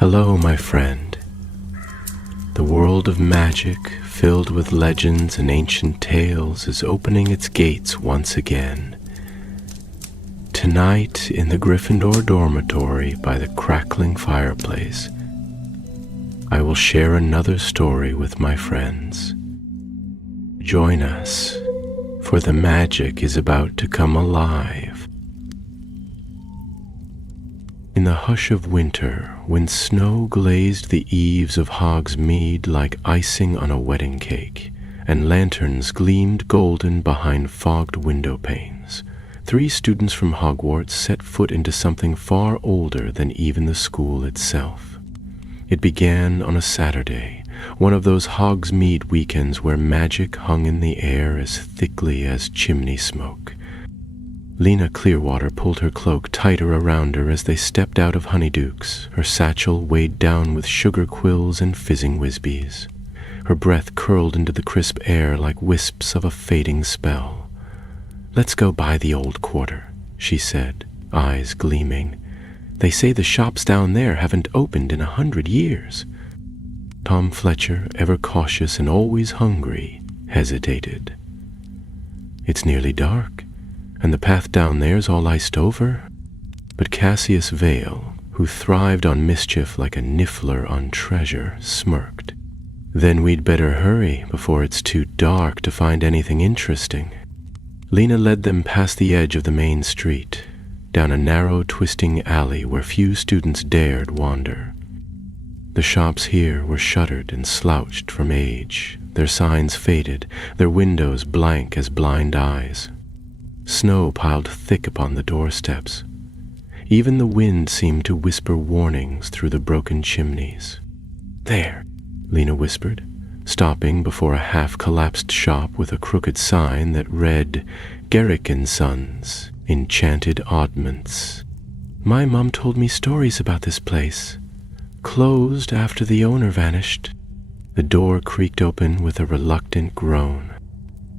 Hello, my friend. The world of magic, filled with legends and ancient tales, is opening its gates once again. Tonight, in the Gryffindor dormitory by the crackling fireplace, I will share another story with my friends. Join us, for the magic is about to come alive. In the hush of winter, when snow glazed the eaves of Hogsmeade like icing on a wedding cake, and lanterns gleamed golden behind fogged window panes, 3 students from Hogwarts set foot into something far older than even the school itself. It began on a Saturday, one of those Hogsmeade weekends where magic hung in the air as thickly as chimney smoke. Lena Clearwater pulled her cloak tighter around her as they stepped out of Honeydukes, her satchel weighed down with sugar quills and fizzing Whizbees. Her breath curled into the crisp air like wisps of a fading spell. "Let's go by the old quarter," she said, eyes gleaming. "They say the shops down there haven't opened in 100 years. Tom Fletcher, ever cautious and always hungry, hesitated. "It's nearly dark, and the path down there's all iced over." But Cassius Vale, who thrived on mischief like a niffler on treasure, smirked. "Then we'd better hurry before it's too dark to find anything interesting." Lena led them past the edge of the main street, down a narrow, twisting alley where few students dared wander. The shops here were shuttered and slouched from age, their signs faded, their windows blank as blind eyes. Snow piled thick upon the doorsteps. Even the wind seemed to whisper warnings through the broken chimneys. "There," Lena whispered, stopping before a half-collapsed shop with a crooked sign that read, "Garrick & Sons, Enchanted Oddments." "My mom told me stories about this place. Closed after the owner vanished." The door creaked open with a reluctant groan.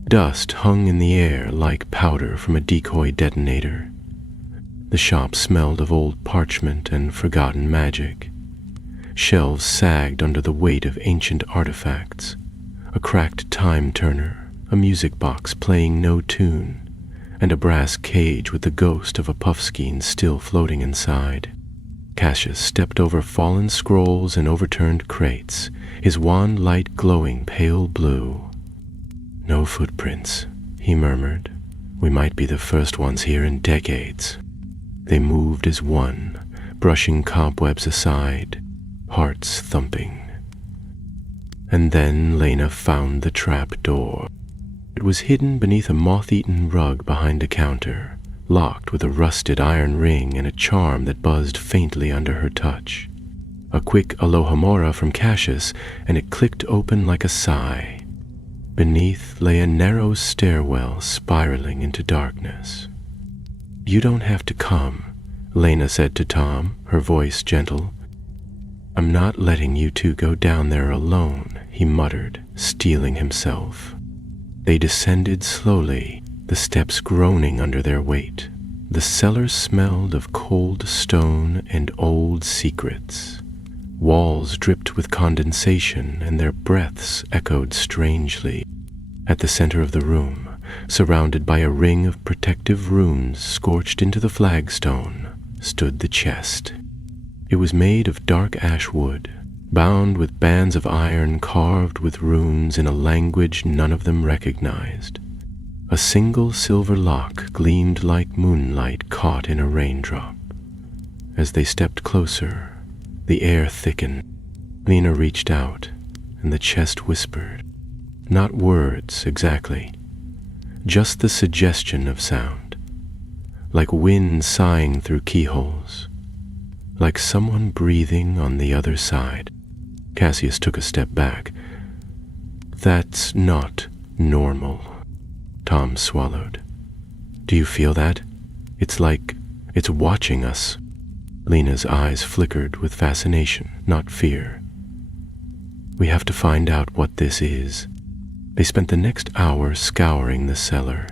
Dust hung in the air like powder from a decoy detonator. The shop smelled of old parchment and forgotten magic. Shelves sagged under the weight of ancient artifacts. A cracked time turner, a music box playing no tune, and a brass cage with the ghost of a puffskein still floating inside. Cassius stepped over fallen scrolls and overturned crates, his wand light glowing pale blue. "No footprints," he murmured. "We might be the first ones here in decades." They moved as one, brushing cobwebs aside, hearts thumping. And then Lena found the trap door. It was hidden beneath a moth-eaten rug behind a counter, locked with a rusted iron ring and a charm that buzzed faintly under her touch. A quick alohomora from Cassius, and it clicked open like a sigh. Beneath lay a narrow stairwell spiraling into darkness. "You don't have to come," Lena said to Tom, her voice gentle. "I'm not letting you two go down there alone," he muttered, steeling himself. They descended slowly, the steps groaning under their weight. The cellar smelled of cold stone and old secrets. Walls dripped with condensation, and their breaths echoed strangely. At the center of the room, surrounded by a ring of protective runes scorched into the flagstone, stood the chest. It was made of dark ash wood, bound with bands of iron carved with runes in a language none of them recognized. A single silver lock gleamed like moonlight caught in a raindrop. As they stepped closer, the air thickened. Lena reached out, and the chest whispered. Not words exactly, just the suggestion of sound, like wind sighing through keyholes, like someone breathing on the other side. Cassius took a step back. "That's not normal," Tom swallowed. "Do you feel that? It's like it's watching us." Lena's eyes flickered with fascination, not fear. "We have to find out what this is." They spent the next hour scouring the cellar.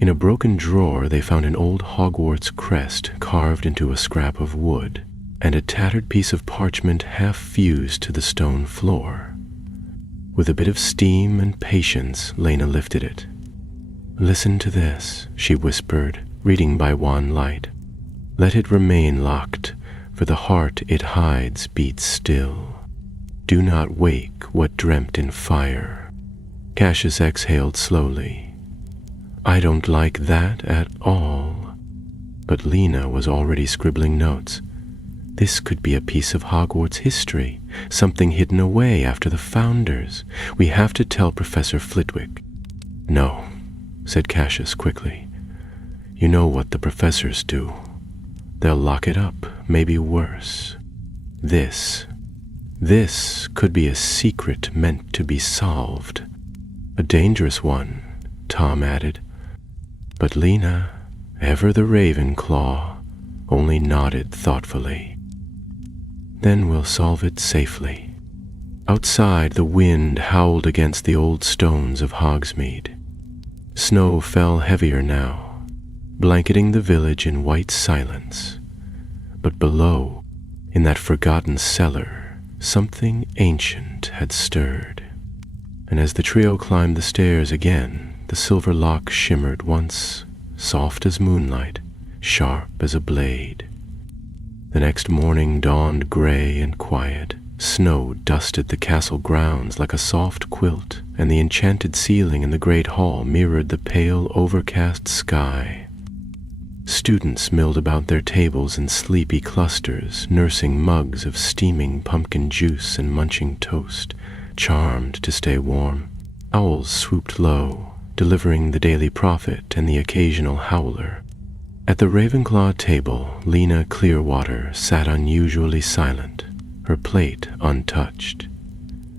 In a broken drawer, they found an old Hogwarts crest carved into a scrap of wood, and a tattered piece of parchment half fused to the stone floor. With a bit of steam and patience, Lena lifted it. "Listen to this," she whispered, reading by wan light. "Let it remain locked, for the heart it hides beats still. Do not wake what dreamt in fire." Cassius exhaled slowly. "I don't like that at all." But Lena was already scribbling notes. This could be a piece of Hogwarts history, something hidden away after the founders. We have to tell Professor Flitwick. "No," said Cassius quickly. "You know what the professors do. They'll lock it up, maybe worse. This could be a secret meant to be solved. A dangerous one," Tom added. But Lena, ever the Ravenclaw, only nodded thoughtfully. "Then we'll solve it safely." Outside, the wind howled against the old stones of Hogsmeade. Snow fell heavier now, blanketing the village in white silence. But below, in that forgotten cellar, something ancient had stirred. And as the trio climbed the stairs again, the silver lock shimmered once, soft as moonlight, sharp as a blade. The next morning dawned gray and quiet. Snow dusted the castle grounds like a soft quilt, and the enchanted ceiling in the great hall mirrored the pale, overcast sky. Students milled about their tables in sleepy clusters, nursing mugs of steaming pumpkin juice and munching toast, charmed to stay warm. Owls swooped low, delivering the daily prophet and the occasional howler. At the Ravenclaw table, Lena Clearwater sat unusually silent, her plate untouched.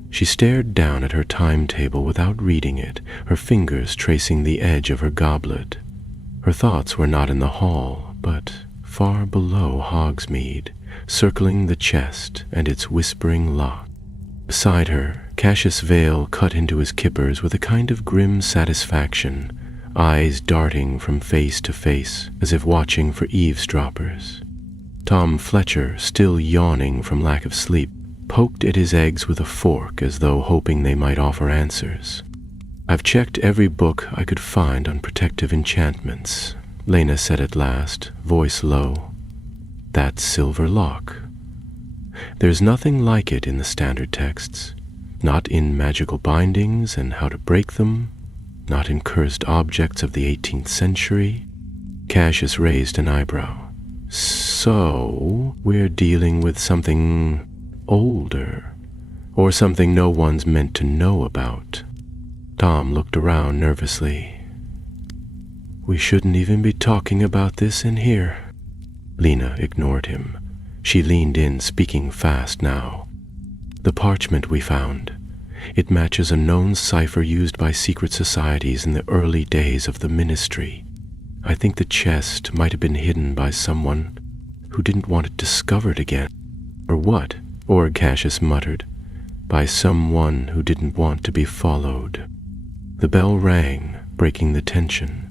She stared down at her timetable without reading it, her fingers tracing the edge of her goblet. Her thoughts were not in the hall, but far below Hogsmeade, circling the chest and its whispering lock. Beside her, Cassius Vale cut into his kippers with a kind of grim satisfaction, eyes darting from face to face as if watching for eavesdroppers. Tom Fletcher, still yawning from lack of sleep, poked at his eggs with a fork as though hoping they might offer answers. "I've checked every book I could find on protective enchantments," Lena said at last, voice low. "That silver lock. There's nothing like it in the standard texts, not in magical bindings and how to break them, not in cursed objects of the 18th century. Cassius raised an eyebrow. "So, we're dealing with something older, or something no one's meant to know about." Tom looked around nervously. "We shouldn't even be talking about this in here." Lena ignored him. She leaned in, speaking fast now. "The parchment we found. It matches a known cipher used by secret societies in the early days of the Ministry. I think the chest might have been hidden by someone who didn't want it discovered again." "Or what?" Cassius muttered. "By someone who didn't want to be followed." The bell rang, breaking the tension.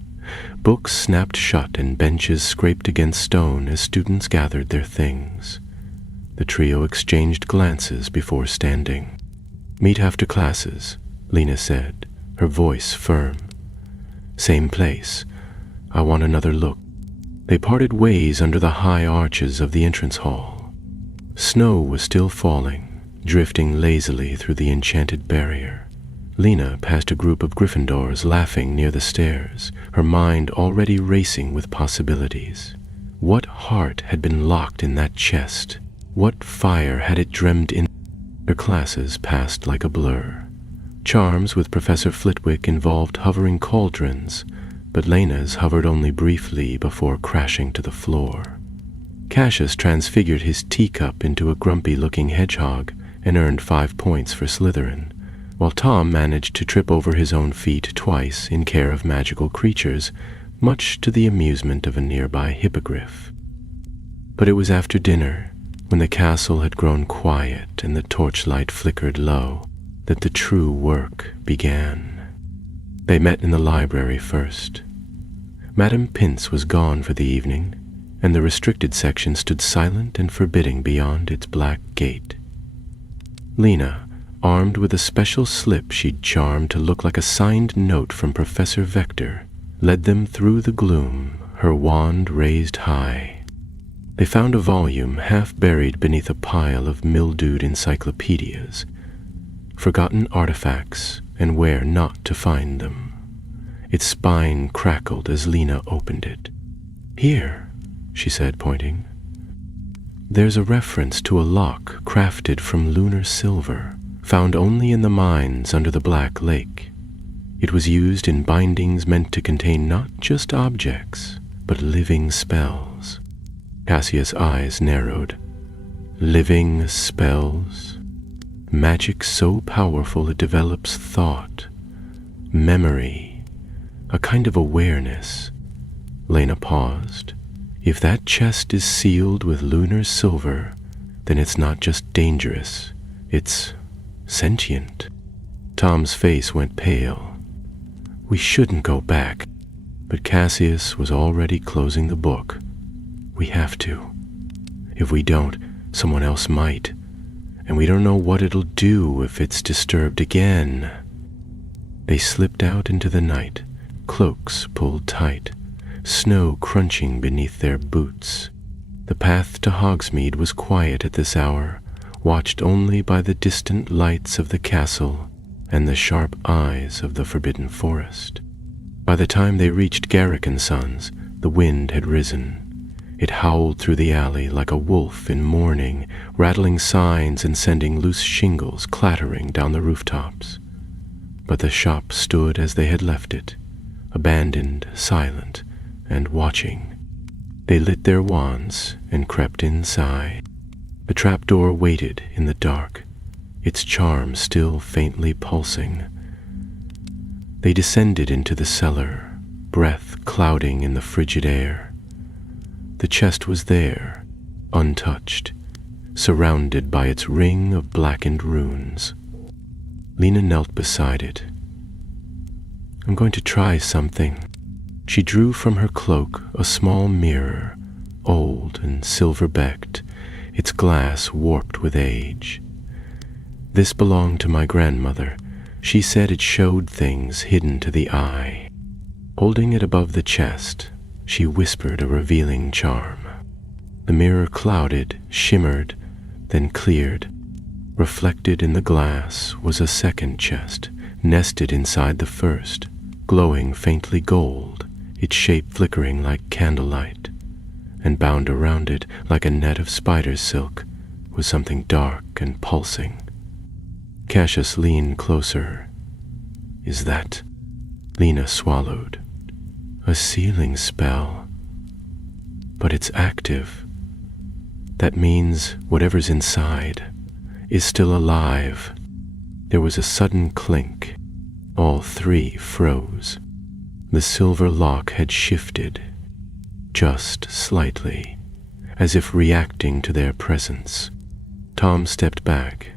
Books snapped shut and benches scraped against stone as students gathered their things. The trio exchanged glances before standing. "Meet after classes," Lena said, her voice firm. "Same place. I want another look." They parted ways under the high arches of the entrance hall. Snow was still falling, drifting lazily through the enchanted barrier. Lena passed a group of Gryffindors laughing near the stairs, her mind already racing with possibilities. What heart had been locked in that chest? What fire had it dreamed in? Their classes passed like a blur. Charms with Professor Flitwick involved hovering cauldrons, but Lena's hovered only briefly before crashing to the floor. Cassius transfigured his teacup into a grumpy-looking hedgehog and earned 5 points for Slytherin, while Tom managed to trip over his own feet twice in care of magical creatures, much to the amusement of a nearby hippogriff. But it was after dinner, when the castle had grown quiet and the torchlight flickered low, that the true work began. They met in the library first. Madame Pince was gone for the evening, and the restricted section stood silent and forbidding beyond its black gate. Lena, armed with a special slip she'd charmed to look like a signed note from Professor Vector, led them through the gloom, her wand raised high. They found a volume half buried beneath a pile of mildewed encyclopedias, forgotten artifacts and where not to find them. Its spine crackled as Lena opened it. "Here," she said, pointing. "There's a reference to a lock crafted from lunar silver, found only in the mines under the Black Lake. It was used in bindings meant to contain not just objects, but living spells." Cassius' eyes narrowed. Living spells? Magic so powerful it develops thought, memory, a kind of awareness. Lena paused. If that chest is sealed with lunar silver, then it's not just dangerous, it's sentient. Tom's face went pale. "We shouldn't go back," but Cassius was already closing the book. "We have to. If we don't, someone else might, and we don't know what it'll do if it's disturbed again." They slipped out into the night, cloaks pulled tight, snow crunching beneath their boots. The path to Hogsmeade was quiet at this hour, watched only by the distant lights of the castle and the sharp eyes of the forbidden forest. By the time they reached Garrick and Sons, the wind had risen. It howled through the alley like a wolf in mourning, rattling signs and sending loose shingles clattering down the rooftops. But the shop stood as they had left it, abandoned, silent, and watching. They lit their wands and crept inside. The trapdoor waited in the dark, its charm still faintly pulsing. They descended into the cellar, breath clouding in the frigid air. The chest was there, untouched, surrounded by its ring of blackened runes. Lena knelt beside it. "I'm going to try something." She drew from her cloak a small mirror, old and silver-becked, its glass warped with age. "This belonged to my grandmother. She said it showed things hidden to the eye." Holding it above the chest, she whispered a revealing charm. The mirror clouded, shimmered, then cleared. Reflected in the glass was a second chest, nested inside the first, glowing faintly gold, its shape flickering like candlelight, and bound around it like a net of spider's silk was something dark and pulsing. Cassius leaned closer. "Is that?" Lena swallowed. "A sealing spell. But it's active. That means whatever's inside is still alive." There was a sudden clink. All three froze. The silver lock had shifted, just slightly, as if reacting to their presence. Tom stepped back.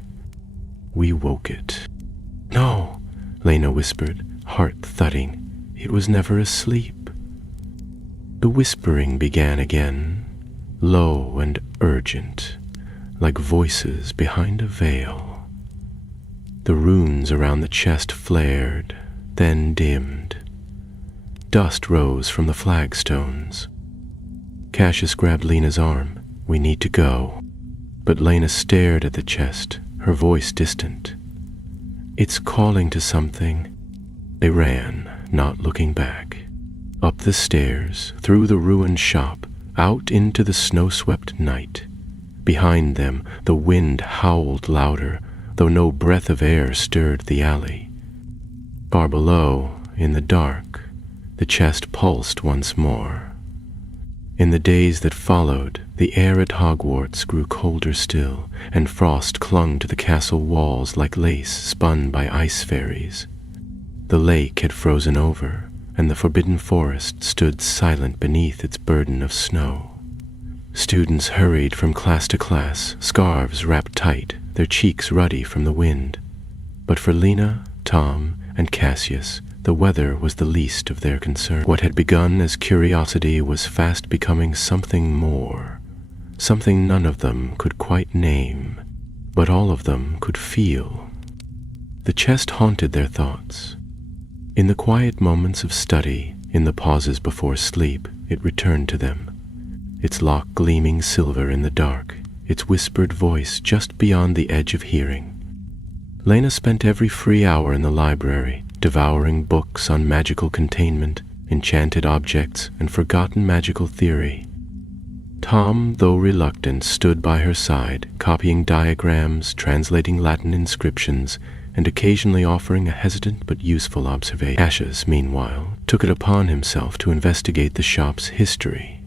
"We woke it." "No," Lena whispered, heart thudding. "It was never asleep." The whispering began again, low and urgent, like voices behind a veil. The runes around the chest flared, then dimmed. Dust rose from the flagstones. Cassius grabbed Lena's arm. "We need to go." But Lena stared at the chest, her voice distant. "It's calling to something." They ran, not looking back. Up the stairs, through the ruined shop, out into the snow-swept night. Behind them, the wind howled louder, though no breath of air stirred the alley. Far below, in the dark, the chest pulsed once more. In the days that followed, the air at Hogwarts grew colder still, and frost clung to the castle walls like lace spun by ice fairies. The lake had frozen over, and the forbidden forest stood silent beneath its burden of snow. Students hurried from class to class, scarves wrapped tight, their cheeks ruddy from the wind. But for Lena, Tom, and Cassius, The weather was the least of their concern. What had begun as curiosity was fast becoming something more, something none of them could quite name, but all of them could feel. The chest haunted their thoughts. In the quiet moments of study, in the pauses before sleep, it returned to them, its lock gleaming silver in the dark, its whispered voice just beyond the edge of hearing. Lena spent every free hour in the library, devouring books on magical containment, enchanted objects, and forgotten magical theory. Tom, though reluctant, stood by her side, copying diagrams, translating Latin inscriptions, and occasionally offering a hesitant but useful observation. Cassius, meanwhile, took it upon himself to investigate the shop's history.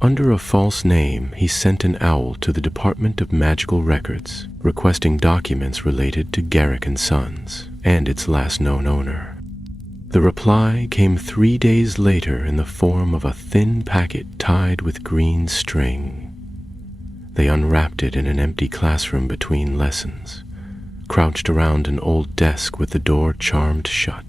Under a false name, he sent an owl to the Department of Magical Records, requesting documents related to Garrick & Sons and its last known owner. The reply came 3 days later in the form of a thin packet tied with green string. They unwrapped it in an empty classroom between lessons, crouched around an old desk with the door charmed shut.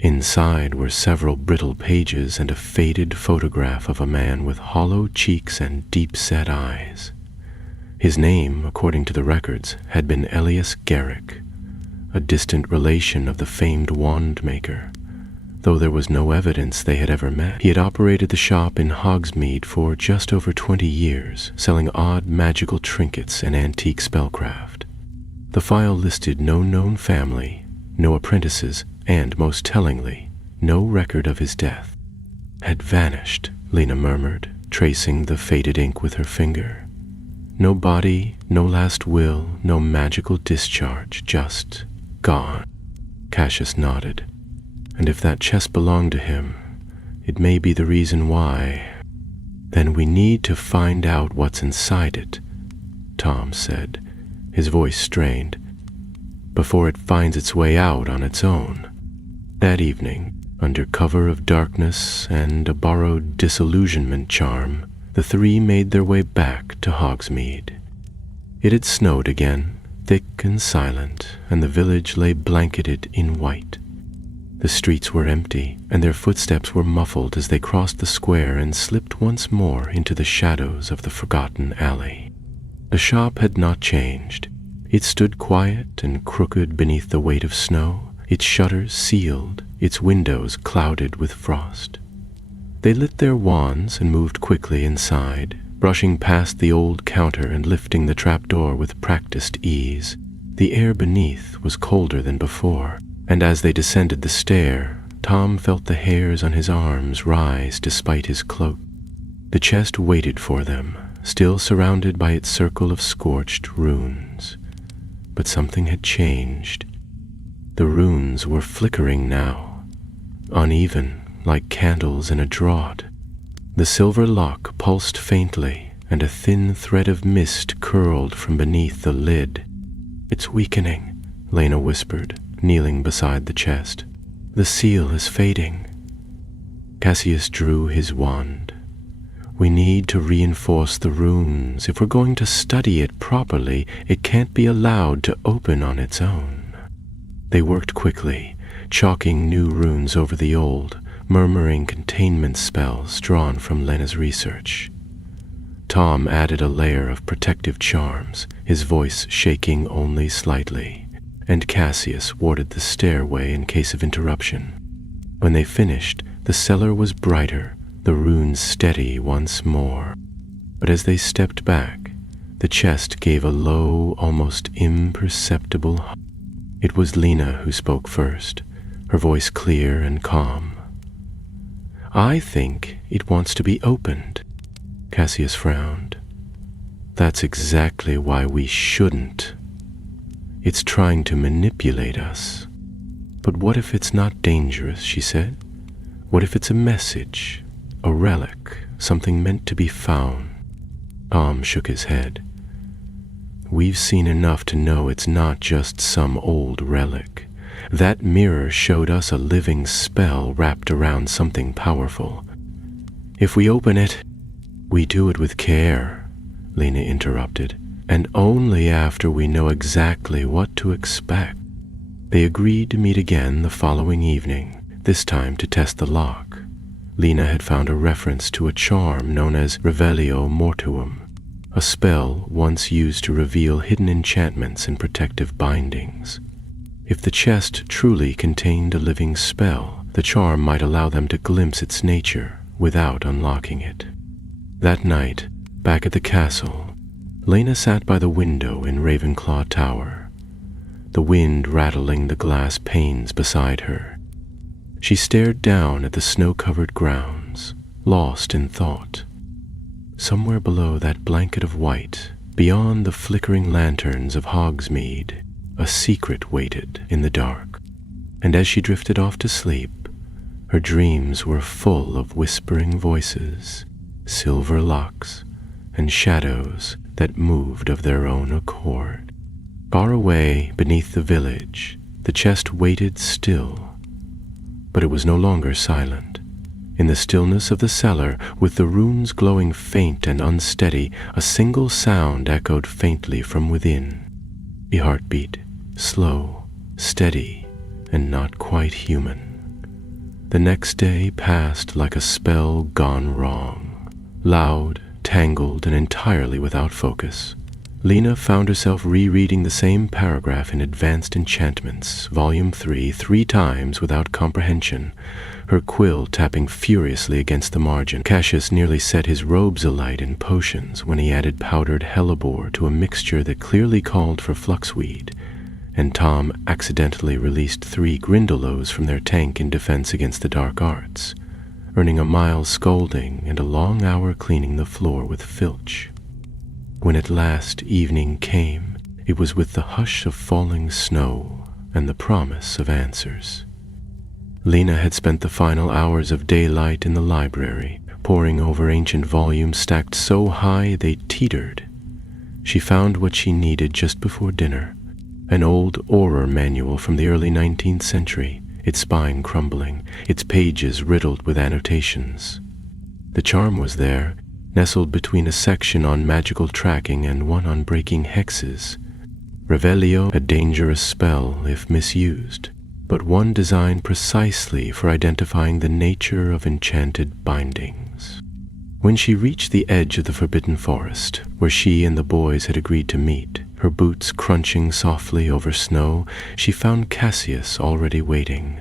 Inside were several brittle pages and a faded photograph of a man with hollow cheeks and deep-set eyes. His name, according to the records, had been Elias Garrick, a distant relation of the famed wand maker, though there was no evidence they had ever met. He had operated the shop in Hogsmeade for just over 20 years, selling odd magical trinkets and antique spellcraft. The file listed no known family, no apprentices, and, most tellingly, no record of his death. Had vanished, Lena murmured, tracing the faded ink with her finger. No body, no last will, no magical discharge, just gone. Cassius nodded. And if that chest belonged to him, it may be the reason why. Then we need to find out what's inside it, Tom said, his voice strained, before it finds its way out on its own. That evening, under cover of darkness and a borrowed disillusionment charm, the three made their way back to Hogsmeade. It had snowed again, thick and silent, and the village lay blanketed in white. The streets were empty, and their footsteps were muffled as they crossed the square and slipped once more into the shadows of the forgotten alley. The shop had not changed. It stood quiet and crooked beneath the weight of snow, its shutters sealed, its windows clouded with frost. They lit their wands and moved quickly inside, brushing past the old counter and lifting the trapdoor with practiced ease. The air beneath was colder than before, and as they descended the stair, Tom felt the hairs on his arms rise despite his cloak. The chest waited for them, still surrounded by its circle of scorched runes. But something had changed. The runes were flickering now, uneven, like candles in a draught. The silver lock pulsed faintly, and a thin thread of mist curled from beneath the lid. "It's weakening," Lena whispered, kneeling beside the chest. "The seal is fading." Cassius drew his wand. "We need to reinforce the runes. If we're going to study it properly, it can't be allowed to open on its own." They worked quickly, chalking new runes over the old, murmuring containment spells drawn from Lena's research. Tom added a layer of protective charms, his voice shaking only slightly, and Cassius warded the stairway in case of interruption. When they finished, the cellar was brighter, the runes steady once more. But as they stepped back, the chest gave a low, almost imperceptible hum. It was Lena who spoke first, her voice clear and calm. "I think it wants to be opened." Cassius frowned. "That's exactly why we shouldn't. It's trying to manipulate us." "But what if it's not dangerous?" she said. "What if it's a message, a relic, something meant to be found?" Tom shook his head. "We've seen enough to know it's not just some old relic. That mirror showed us a living spell wrapped around something powerful. If we open it—" "We do it with care," Lena interrupted, "and only after we know exactly what to expect." They agreed to meet again the following evening, this time to test the lock. Lena had found a reference to a charm known as Revelio Mortuum, a spell once used to reveal hidden enchantments and protective bindings. If the chest truly contained a living spell, the charm might allow them to glimpse its nature without unlocking it. That night, back at the castle, Lena sat by the window in Ravenclaw Tower, the wind rattling the glass panes beside her. She stared down at the snow-covered grounds, lost in thought. Somewhere below that blanket of white, beyond the flickering lanterns of Hogsmeade, a secret waited in the dark. And as she drifted off to sleep, her dreams were full of whispering voices, silver locks, and shadows that moved of their own accord. Far away beneath the village, the chest waited still. But it was no longer silent. In the stillness of the cellar, with the runes glowing faint and unsteady, a single sound echoed faintly from within. A heartbeat, slow, steady, and not quite human. The next day passed like a spell gone wrong. Loud, tangled, and entirely without focus. Lena found herself rereading the same paragraph in Advanced Enchantments, Volume 3, 3 times without comprehension, her quill tapping furiously against the margin. Cassius nearly set his robes alight in potions when he added powdered hellebore to a mixture that clearly called for fluxweed, and Tom accidentally released 3 grindylows from their tank in defense against the dark arts, earning a mild scolding and a long hour cleaning the floor with filch. When at last evening came, it was with the hush of falling snow and the promise of answers. Lena had spent the final hours of daylight in the library, poring over ancient volumes stacked so high they teetered. She found what she needed just before dinner, an old Auror manual from the early 19th century, its spine crumbling, its pages riddled with annotations. The charm was there, nestled between a section on magical tracking and one on breaking hexes. Revelio, a dangerous spell if misused, but one designed precisely for identifying the nature of enchanted bindings. When she reached the edge of the Forbidden Forest, where she and the boys had agreed to meet, her boots crunching softly over snow, she found Cassius already waiting,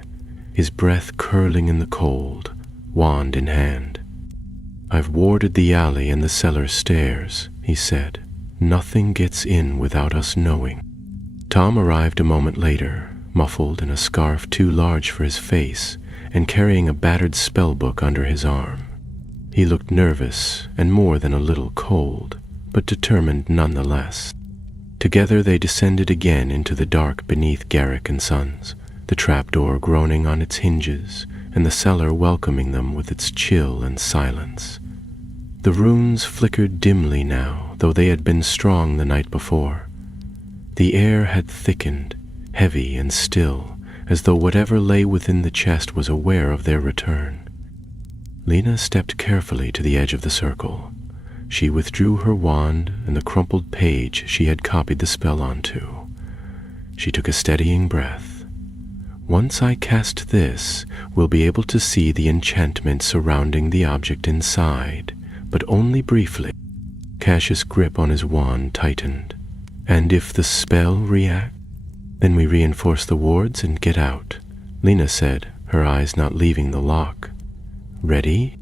his breath curling in the cold, wand in hand. "I've warded the alley and the cellar stairs," he said. "Nothing gets in without us knowing." Tom arrived a moment later, muffled in a scarf too large for his face and carrying a battered spellbook under his arm. He looked nervous and more than a little cold, but determined nonetheless. Together they descended again into the dark beneath Garrick and Sons, the trapdoor groaning on its hinges, and the cellar welcoming them with its chill and silence. The runes flickered dimly now, though they had been strong the night before. The air had thickened, heavy and still, as though whatever lay within the chest was aware of their return. Lena stepped carefully to the edge of the circle. She withdrew her wand and the crumpled page she had copied the spell onto. She took a steadying breath. "Once I cast this, we'll be able to see the enchantment surrounding the object inside, but only briefly." Cassius' grip on his wand tightened. "And if the spell reacts, then we reinforce the wards and get out," Lena said, her eyes not leaving the lock. "Ready?"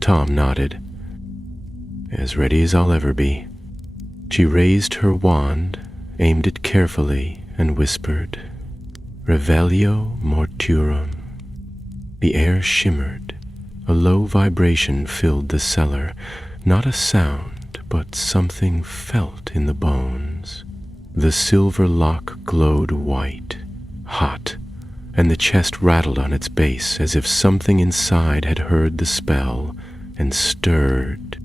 Tom nodded. "As ready as I'll ever be." She raised her wand, aimed it carefully, and whispered, "Revelio Mortuum." The air shimmered. A low vibration filled the cellar, not a sound, but something felt in the bones. The silver lock glowed white, hot, and the chest rattled on its base as if something inside had heard the spell and stirred.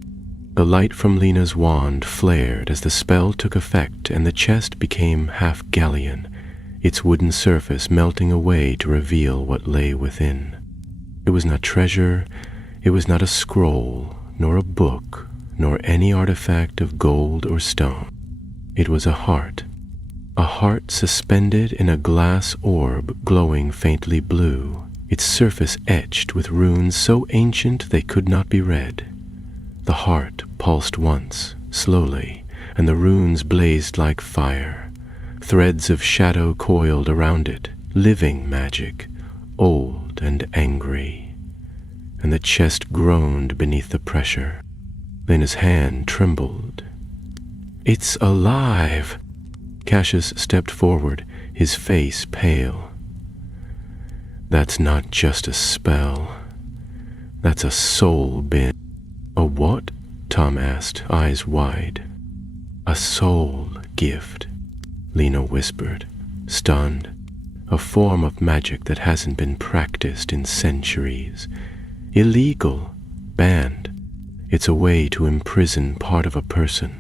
The light from Lena's wand flared as the spell took effect, and the chest became half Gallian, its wooden surface melting away to reveal what lay within. It was not treasure, it was not a scroll, nor a book, nor any artifact of gold or stone. It was a a heart suspended in a glass orb glowing faintly blue, its surface etched with runes so ancient they could not be read. The heart pulsed once, slowly, and the runes blazed like fire. Threads of shadow coiled around it, living magic, old and angry. And the chest groaned beneath the pressure. Lena's hand trembled. "It's alive!" Cassius stepped forward, his face pale. "That's not just a spell. That's a soul bin." "A what?" Tom asked, eyes wide. "A soul gift," Lena whispered, stunned. "A form of magic that hasn't been practiced in centuries. Illegal, banned. It's a way to imprison part of a person,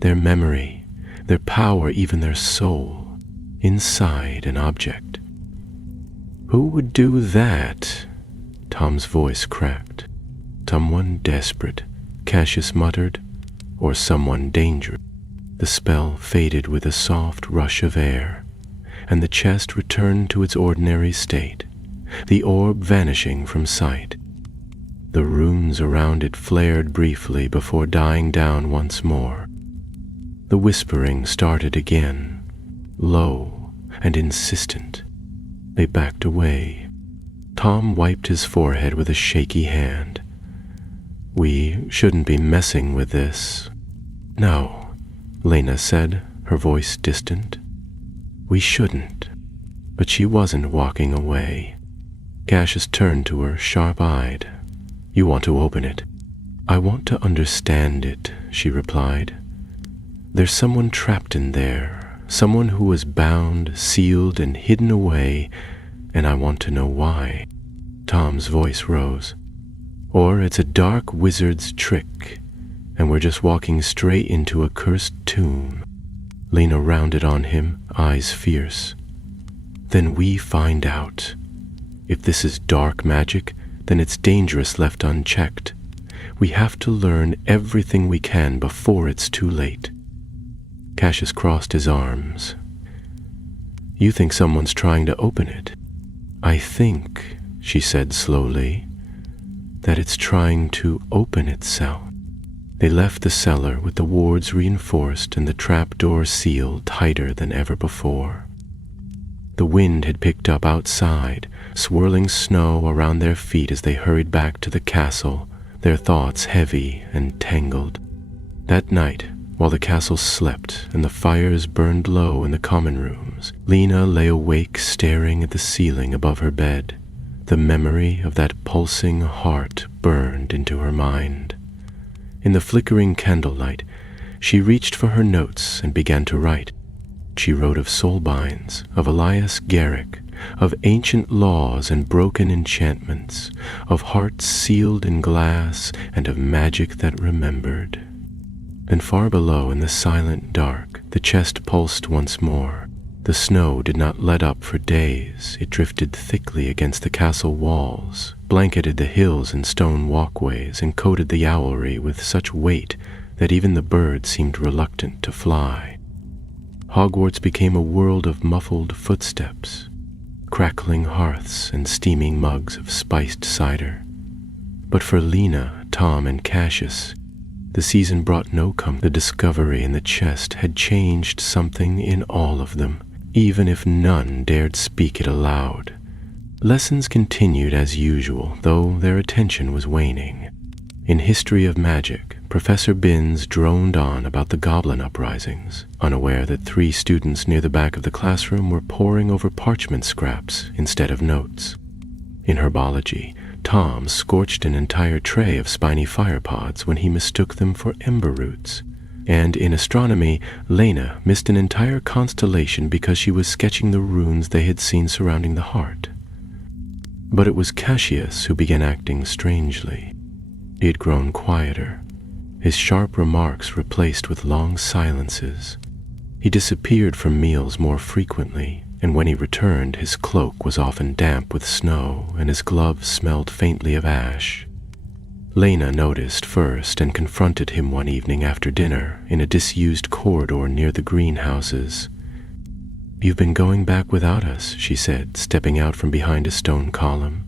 their memory, their power, even their soul, inside an object." "Who would do that?" Tom's voice cracked. "Someone desperate," Cassius muttered, "or someone dangerous." The spell faded with a soft rush of air, and the chest returned to its ordinary state, the orb vanishing from sight. The runes around it flared briefly before dying down once more. The whispering started again, low and insistent. They backed away. Tom wiped his forehead with a shaky hand. "We shouldn't be messing with this." "No," Lena said, her voice distant. "We shouldn't." But she wasn't walking away. Cassius turned to her, sharp-eyed. "You want to open it?" "I want to understand it," she replied. "There's someone trapped in there, someone who was bound, sealed, and hidden away, and I want to know why." Tom's voice rose. "Or it's a dark wizard's trick, and we're just walking straight into a cursed tomb." Lena rounded on him, eyes fierce. "Then we find out. If this is dark magic, then it's dangerous left unchecked. We have to learn everything we can before it's too late." Cassius crossed his arms. "You think someone's trying to open it?" "I think," she said slowly, "that it's trying to open itself." They left the cellar with the wards reinforced and the trap door sealed tighter than ever before. The wind had picked up outside, swirling snow around their feet as they hurried back to the castle, their thoughts heavy and tangled. That night, while the castle slept and the fires burned low in the common rooms, Lena lay awake staring at the ceiling above her bed. The memory of that pulsing heart burned into her mind. In the flickering candlelight, she reached for her notes and began to write. She wrote of soulbinds, of Elias Garrick, of ancient laws and broken enchantments, of hearts sealed in glass, and of magic that remembered. And far below in the silent dark, the chest pulsed once more. The snow did not let up for days. It drifted thickly against the castle walls, blanketed the hills and stone walkways, and coated the owlry with such weight that even the birds seemed reluctant to fly. Hogwarts became a world of muffled footsteps, crackling hearths and steaming mugs of spiced cider. But for Lena, Tom, and Cassius, the season brought no comfort. The discovery in the chest had changed something in all of them, even if none dared speak it aloud. Lessons continued as usual, though their attention was waning. In History of Magic, Professor Binns droned on about the goblin uprisings, unaware that 3 students near the back of the classroom were poring over parchment scraps instead of notes. In Herbology, Tom scorched an entire tray of spiny firepods when he mistook them for ember roots. And in Astronomy, Lena missed an entire constellation because she was sketching the runes they had seen surrounding the heart. But it was Cassius who began acting strangely. He had grown quieter, his sharp remarks replaced with long silences. He disappeared from meals more frequently, and when he returned, his cloak was often damp with snow, and his gloves smelled faintly of ash. Lena noticed first and confronted him one evening after dinner in a disused corridor near the greenhouses. "You've been going back without us," she said, stepping out from behind a stone column.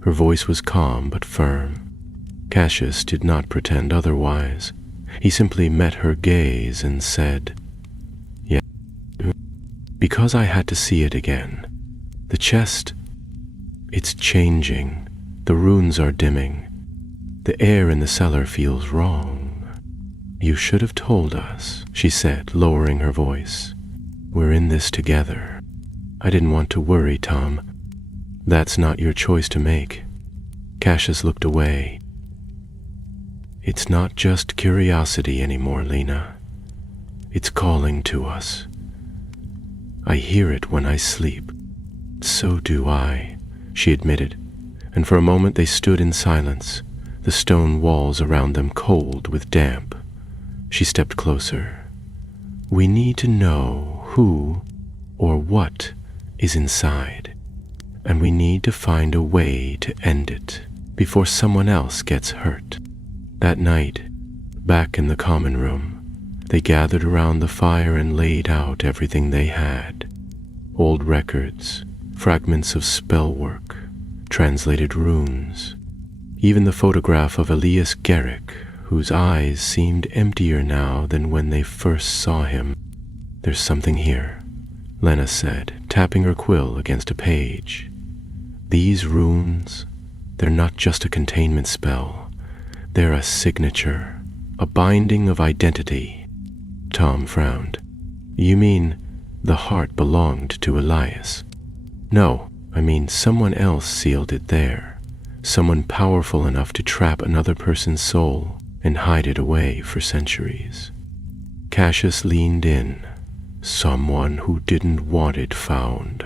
Her voice was calm but firm. Cassius did not pretend otherwise. He simply met her gaze and said, "Yeah, because I had to see it again. The chest, it's changing. The runes are dimming. The air in the cellar feels wrong." "You should have told us," she said, lowering her voice. "We're in this together. I didn't want to worry, Tom. That's not your choice to make." Cassius looked away. "It's not just curiosity anymore, Lena. It's calling to us. I hear it when I sleep." "So do I," she admitted, and for a moment they stood in silence, the stone walls around them cold with damp. She stepped closer. "We need to know who or what is inside, and we need to find a way to end it before someone else gets hurt." That night, back in the common room, they gathered around the fire and laid out everything they had. Old records, fragments of spell work, translated runes, even the photograph of Elias Garrick, whose eyes seemed emptier now than when they first saw him. "There's something here," Lena said, tapping her quill against a page. "These runes, they're not just a containment spell. They're a signature, a binding of identity." Tom frowned. "You mean the heart belonged to Elias?" "No, I mean someone else sealed it there. Someone powerful enough to trap another person's soul and hide it away for centuries." Cassius leaned in. "Someone who didn't want it found."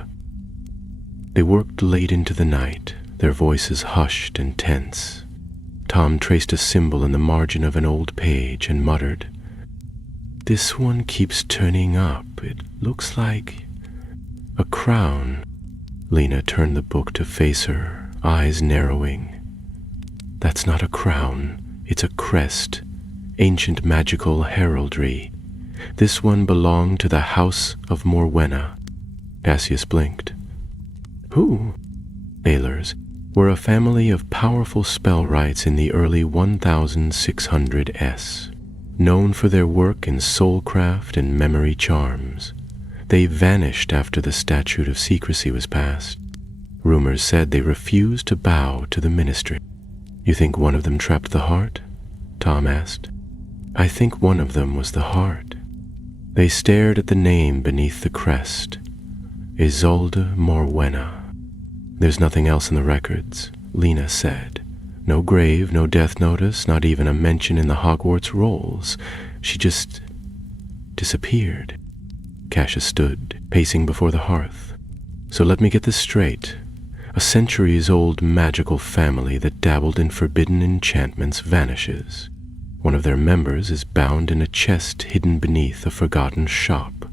They worked late into the night, their voices hushed and tense. Tom traced a symbol in the margin of an old page and muttered, "This one keeps turning up. It looks like a crown." Lena turned the book to face her, eyes narrowing. "That's not a crown. It's a crest, ancient magical heraldry. This one belonged to the House of Morwenna." Cassius blinked. "Who?" "Ailers were a family of powerful spellwrights in the early 1600s, known for their work in soulcraft and memory charms. They vanished after the Statute of Secrecy was passed. Rumors said they refused to bow to the ministry." "You think one of them trapped the heart?" Tom asked. "I think one of them was the heart." They stared at the name beneath the crest, Isolde Morwenna. "There's nothing else in the records," Lena said. "No grave, no death notice, not even a mention in the Hogwarts rolls. She just disappeared." Cassius stood, pacing before the hearth. "So let me get this straight. A centuries-old magical family that dabbled in forbidden enchantments vanishes. One of their members is bound in a chest hidden beneath a forgotten shop.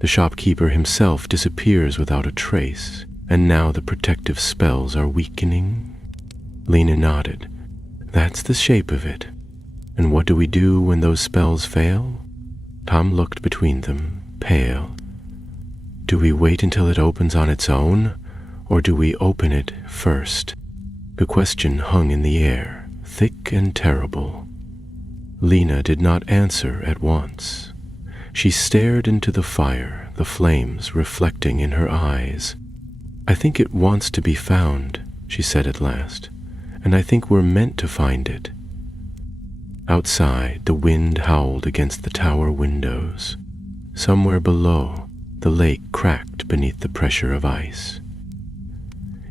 The shopkeeper himself disappears without a trace, and now the protective spells are weakening." Lena nodded. "That's the shape of it. And what do we do when those spells fail?" Tom looked between them, pale. "Do we wait until it opens on its own, or do we open it first?" The question hung in the air, thick and terrible. Lena did not answer at once. She stared into the fire, the flames reflecting in her eyes. "I think it wants to be found," she said at last, "and I think we're meant to find it." Outside, the wind howled against the tower windows. Somewhere below, the lake cracked beneath the pressure of ice.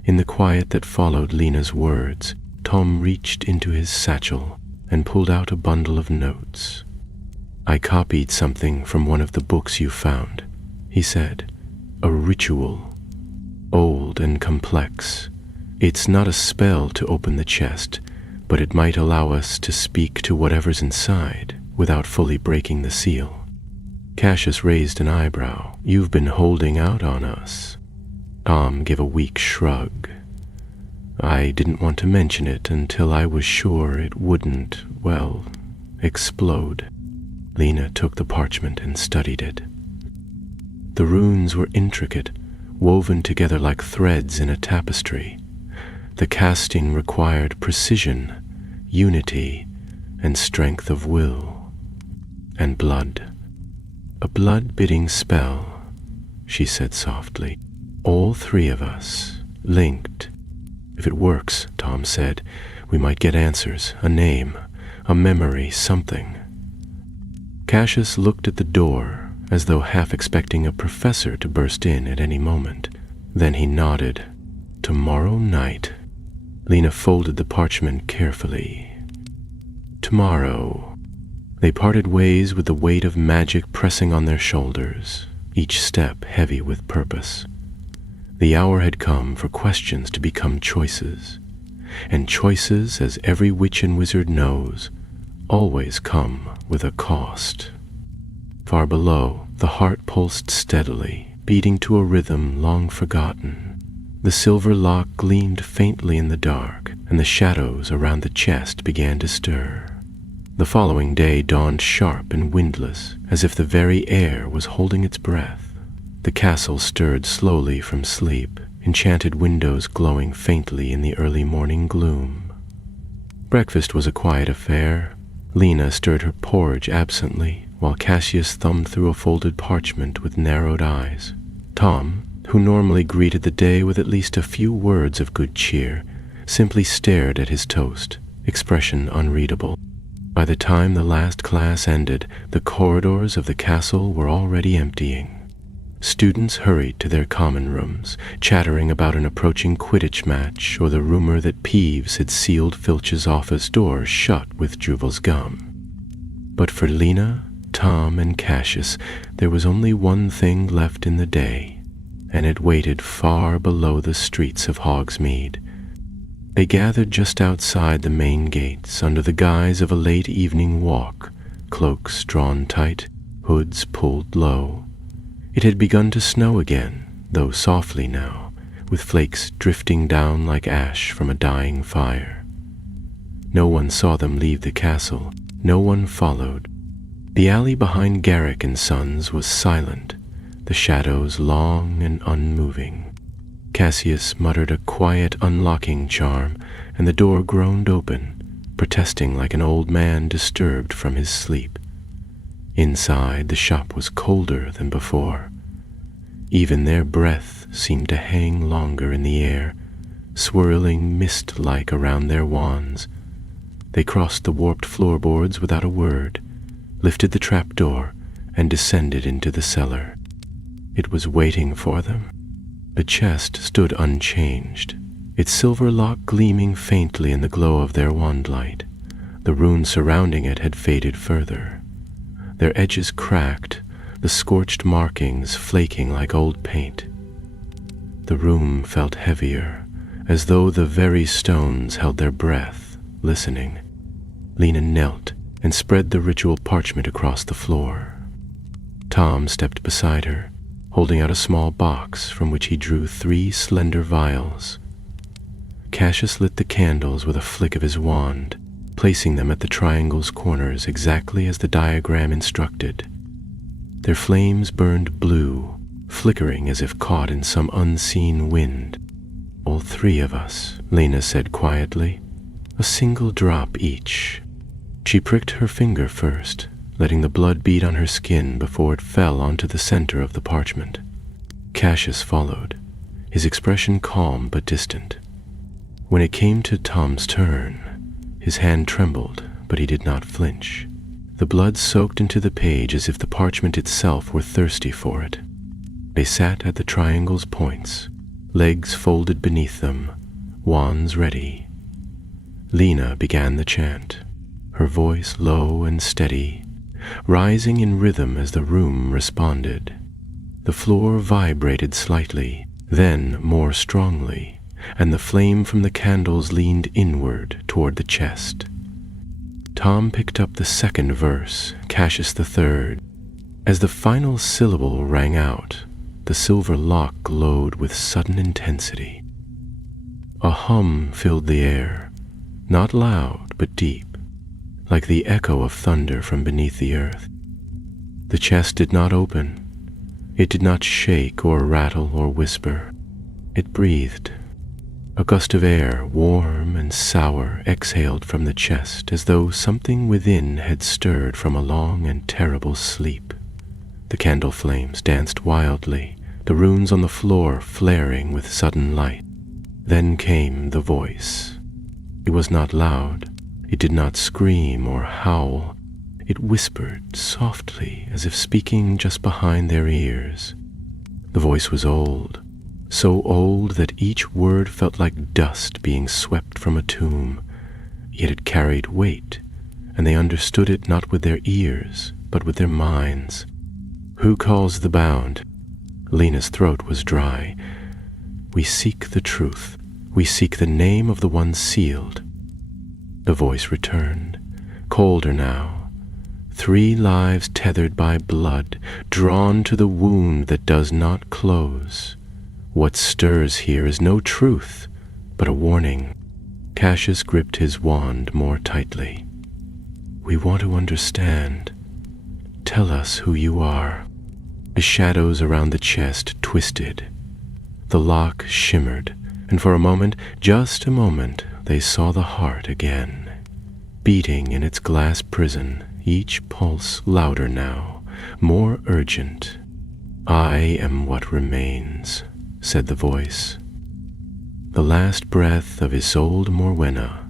In the quiet that followed Lena's words, Tom reached into his satchel and pulled out a bundle of notes. "I copied something from one of the books you found," he said. "A ritual. Old and complex. It's not a spell to open the chest, but it might allow us to speak to whatever's inside without fully breaking the seal." Cassius raised an eyebrow. "You've been holding out on us." Tom gave a weak shrug. "I didn't want to mention it until I was sure it wouldn't, well, explode." Lena took the parchment and studied it. The runes were intricate, woven together like threads in a tapestry. The casting required precision, unity, and strength of will. And blood. A blood-bidding spell, she said softly. All three of us, linked. If it works, Tom said, we might get answers, a name, a memory, something. Cassius looked at the door, as though half expecting a professor to burst in at any moment. Then he nodded. Tomorrow night. Lena folded the parchment carefully. Tomorrow. They parted ways with the weight of magic pressing on their shoulders, each step heavy with purpose. The hour had come for questions to become choices, and choices, as every witch and wizard knows, always come with a cost. Far below, the heart pulsed steadily, beating to a rhythm long forgotten. The silver lock gleamed faintly in the dark, and the shadows around the chest began to stir. The following day dawned sharp and windless, as if the very air was holding its breath. The castle stirred slowly from sleep, enchanted windows glowing faintly in the early morning gloom. Breakfast was a quiet affair. Lena stirred her porridge absently, while Cassius thumbed through a folded parchment with narrowed eyes. Tom, who normally greeted the day with at least a few words of good cheer, simply stared at his toast, expression unreadable. By the time the last class ended, the corridors of the castle were already emptying. Students hurried to their common rooms, chattering about an approaching Quidditch match or the rumor that Peeves had sealed Filch's office door shut with Juval's gum. But for Lena, Tom, and Cassius, there was only one thing left in the day, and it waited far below the streets of Hogsmeade. They gathered just outside the main gates under the guise of a late evening walk, cloaks drawn tight, hoods pulled low. It had begun to snow again, though softly now, with flakes drifting down like ash from a dying fire. No one saw them leave the castle. No one followed. The alley behind Garrick and Sons was silent, the shadows long and unmoving. Cassius muttered a quiet unlocking charm, and the door groaned open, protesting like an old man disturbed from his sleep. Inside, the shop was colder than before. Even their breath seemed to hang longer in the air, swirling mist-like around their wands. They crossed the warped floorboards without a word, lifted the trapdoor, and descended into the cellar. It was waiting for them. The chest stood unchanged, its silver lock gleaming faintly in the glow of their wand light. The runes surrounding it had faded further, their edges cracked, the scorched markings flaking like old paint. The room felt heavier, as though the very stones held their breath, listening. Lena knelt and spread the ritual parchment across the floor. Tom stepped beside her, holding out a small box from which he drew 3 slender vials. Cassius lit the candles with a flick of his wand, placing them at the triangle's corners exactly as the diagram instructed. Their flames burned blue, flickering as if caught in some unseen wind. All 3 of us, Lena said quietly, a single drop each. She pricked her finger first, letting the blood bead on her skin before it fell onto the center of the parchment. Cassius followed, his expression calm but distant. When it came to Tom's turn, his hand trembled, but he did not flinch. The blood soaked into the page as if the parchment itself were thirsty for it. They sat at the triangle's points, legs folded beneath them, wands ready. Lena began the chant, her voice low and steady, rising in rhythm as the room responded. The floor vibrated slightly, then more strongly, and the flame from the candles leaned inward toward the chest. Tom picked up the second verse, Cassius the third. As the final syllable rang out, the silver lock glowed with sudden intensity. A hum filled the air, not loud but deep, like the echo of thunder from beneath the earth. The chest did not open. It did not shake or rattle or whisper. It breathed. A gust of air, warm and sour, exhaled from the chest as though something within had stirred from a long and terrible sleep. The candle flames danced wildly, the runes on the floor flaring with sudden light. Then came the voice. It was not loud. It did not scream or howl. It whispered softly, as if speaking just behind their ears. The voice was old, so old that each word felt like dust being swept from a tomb, yet it carried weight, and they understood it not with their ears, but with their minds. Who calls the bound? Lena's throat was dry. We seek the truth. We seek the name of the one sealed. The voice returned, colder now. 3 lives tethered by blood, drawn to the wound that does not close. What stirs here is no truth, but a warning. Cassius gripped his wand more tightly. We want to understand. Tell us who you are. The shadows around the chest twisted. The lock shimmered, and for a moment, just a moment, they saw the heart again, beating in its glass prison, each pulse louder now, more urgent. I am what remains, said the voice. The last breath of Isolde Morwenna,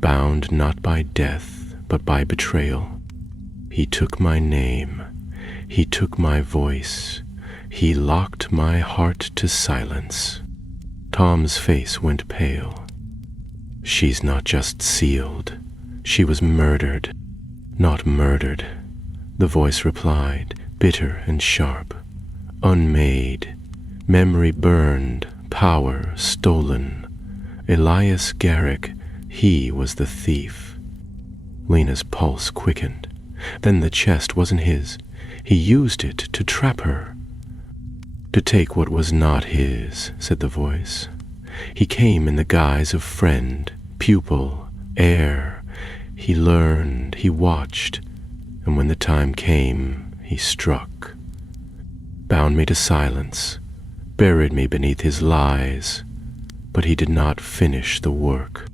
bound not by death, but by betrayal. He took my name, he took my voice, he locked my heart to silence. Tom's face went pale. She's not just sealed, she was murdered. Not murdered, the voice replied, bitter and sharp. Unmade, memory burned, power stolen. Elias Garrick, he was the thief. Lena's pulse quickened. Then the chest wasn't his. He used it to trap her. To take what was not his, said the voice. He came in the guise of friend, pupil, heir. He learned, he watched, and when the time came, he struck. Bound me to silence, buried me beneath his lies, but he did not finish the work.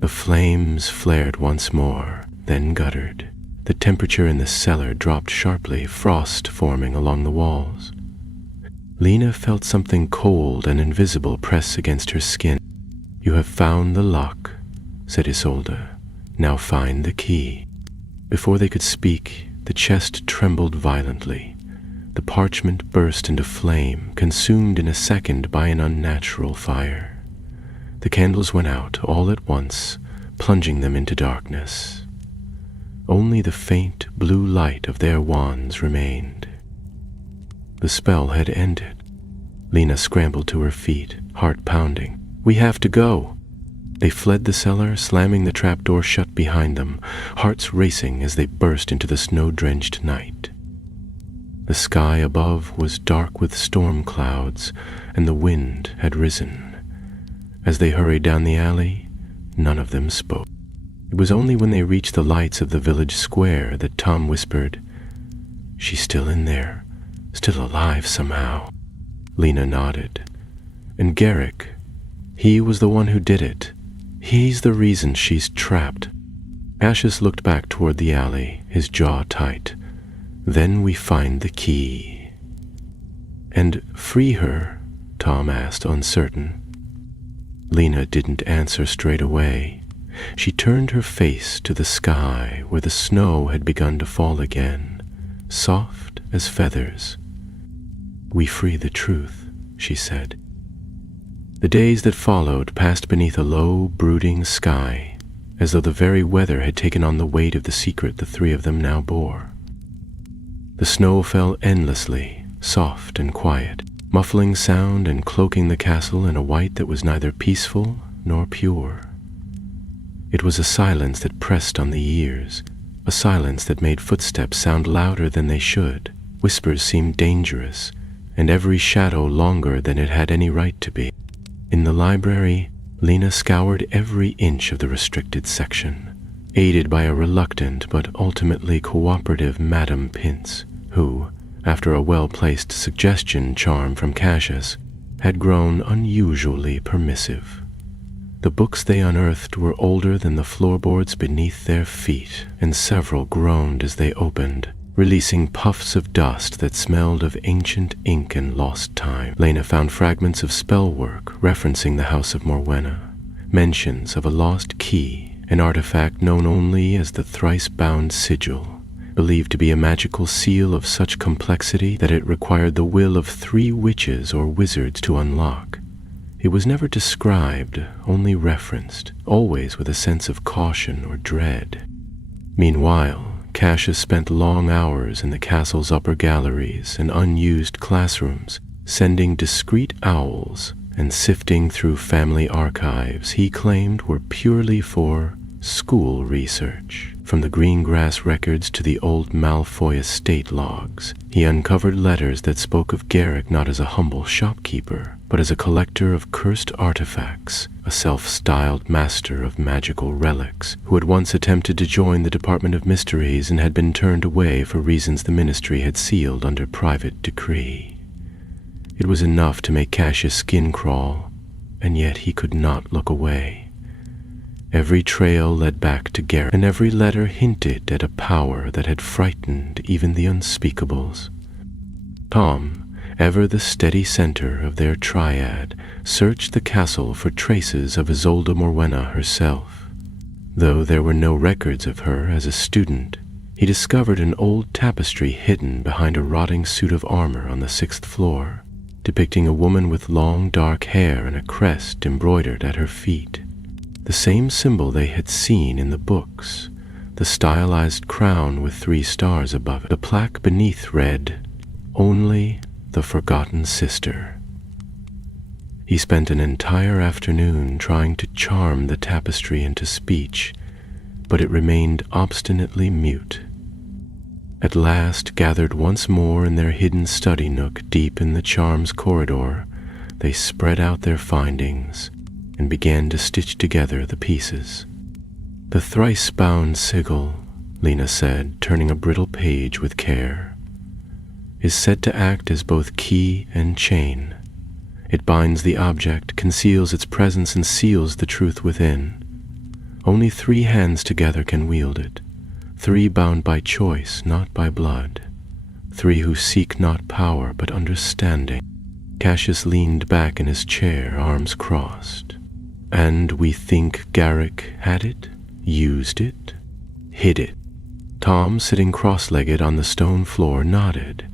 The flames flared once more, then guttered. The temperature in the cellar dropped sharply, frost forming along the walls. Lena felt something cold and invisible press against her skin. You have found the lock, said Isolde. Now find the key. Before they could speak, the chest trembled violently. The parchment burst into flame, consumed in a second by an unnatural fire. The candles went out all at once, plunging them into darkness. Only the faint blue light of their wands remained. The spell had ended. Lena scrambled to her feet, heart pounding. We have to go. They fled the cellar, slamming the trapdoor shut behind them, hearts racing as they burst into the snow-drenched night. The sky above was dark with storm clouds, and the wind had risen. As they hurried down the alley, none of them spoke. It was only when they reached the lights of the village square that Tom whispered, She's still in there, still alive somehow. Lena nodded. And Garrick, he was the one who did it. He's the reason she's trapped. Cassius looked back toward the alley, his jaw tight. Then we find the key. And free her? Tom asked, uncertain. Lena didn't answer straight away. She turned her face to the sky where the snow had begun to fall again, soft as feathers. We free the truth, she said. The days that followed passed beneath a low, brooding sky, as though the very weather had taken on the weight of the secret the 3 of them now bore. The snow fell endlessly, soft and quiet, muffling sound and cloaking the castle in a white that was neither peaceful nor pure. It was a silence that pressed on the ears, a silence that made footsteps sound louder than they should. Whispers seemed dangerous, and every shadow longer than it had any right to be. In the library, Lena scoured every inch of the restricted section, aided by a reluctant but ultimately cooperative Madame Pince, who, after a well-placed suggestion charm from Cassius, had grown unusually permissive. The books they unearthed were older than the floorboards beneath their feet, and several groaned as they opened, releasing puffs of dust that smelled of ancient ink and lost time. Lena found fragments of spellwork referencing the House of Morwenna, mentions of a lost key, an artifact known only as the thrice-bound sigil, believed to be a magical seal of such complexity that it required the will of 3 witches or wizards to unlock. It was never described, only referenced, always with a sense of caution or dread. Meanwhile, Cassius spent long hours in the castle's upper galleries and unused classrooms, sending discreet owls and sifting through family archives he claimed were purely for school research. From the Greengrass records to the old Malfoy estate logs, he uncovered letters that spoke of Garrick not as a humble shopkeeper, but as a collector of cursed artifacts, a self-styled master of magical relics, who had once attempted to join the Department of Mysteries and had been turned away for reasons the Ministry had sealed under private decree. It was enough to make Cassius' skin crawl, and yet he could not look away. Every trail led back to Garrick, and every letter hinted at a power that had frightened even the unspeakables. Tom, ever the steady center of their triad, searched the castle for traces of Isolde Morwenna herself. Though there were no records of her as a student, he discovered an old tapestry hidden behind a rotting suit of armor on the 6th floor, depicting a woman with long dark hair and a crest embroidered at her feet. The same symbol they had seen in the books, the stylized crown with 3 stars above it. The plaque beneath read, "Only the Forgotten Sister." He spent an entire afternoon trying to charm the tapestry into speech, but it remained obstinately mute. At last, gathered once more in their hidden study nook deep in the charms corridor, they spread out their findings and began to stitch together the pieces. "The thrice-bound sigil," Lena said, turning a brittle page with care, "is said to act as both key and chain. It binds the object, conceals its presence, and seals the truth within. Only 3 hands together can wield it, 3 bound by choice, not by blood, 3 who seek not power but understanding." Cassius leaned back in his chair, arms crossed. "And we think Garrick had it, used it, hid it?" Tom, sitting cross-legged on the stone floor, nodded.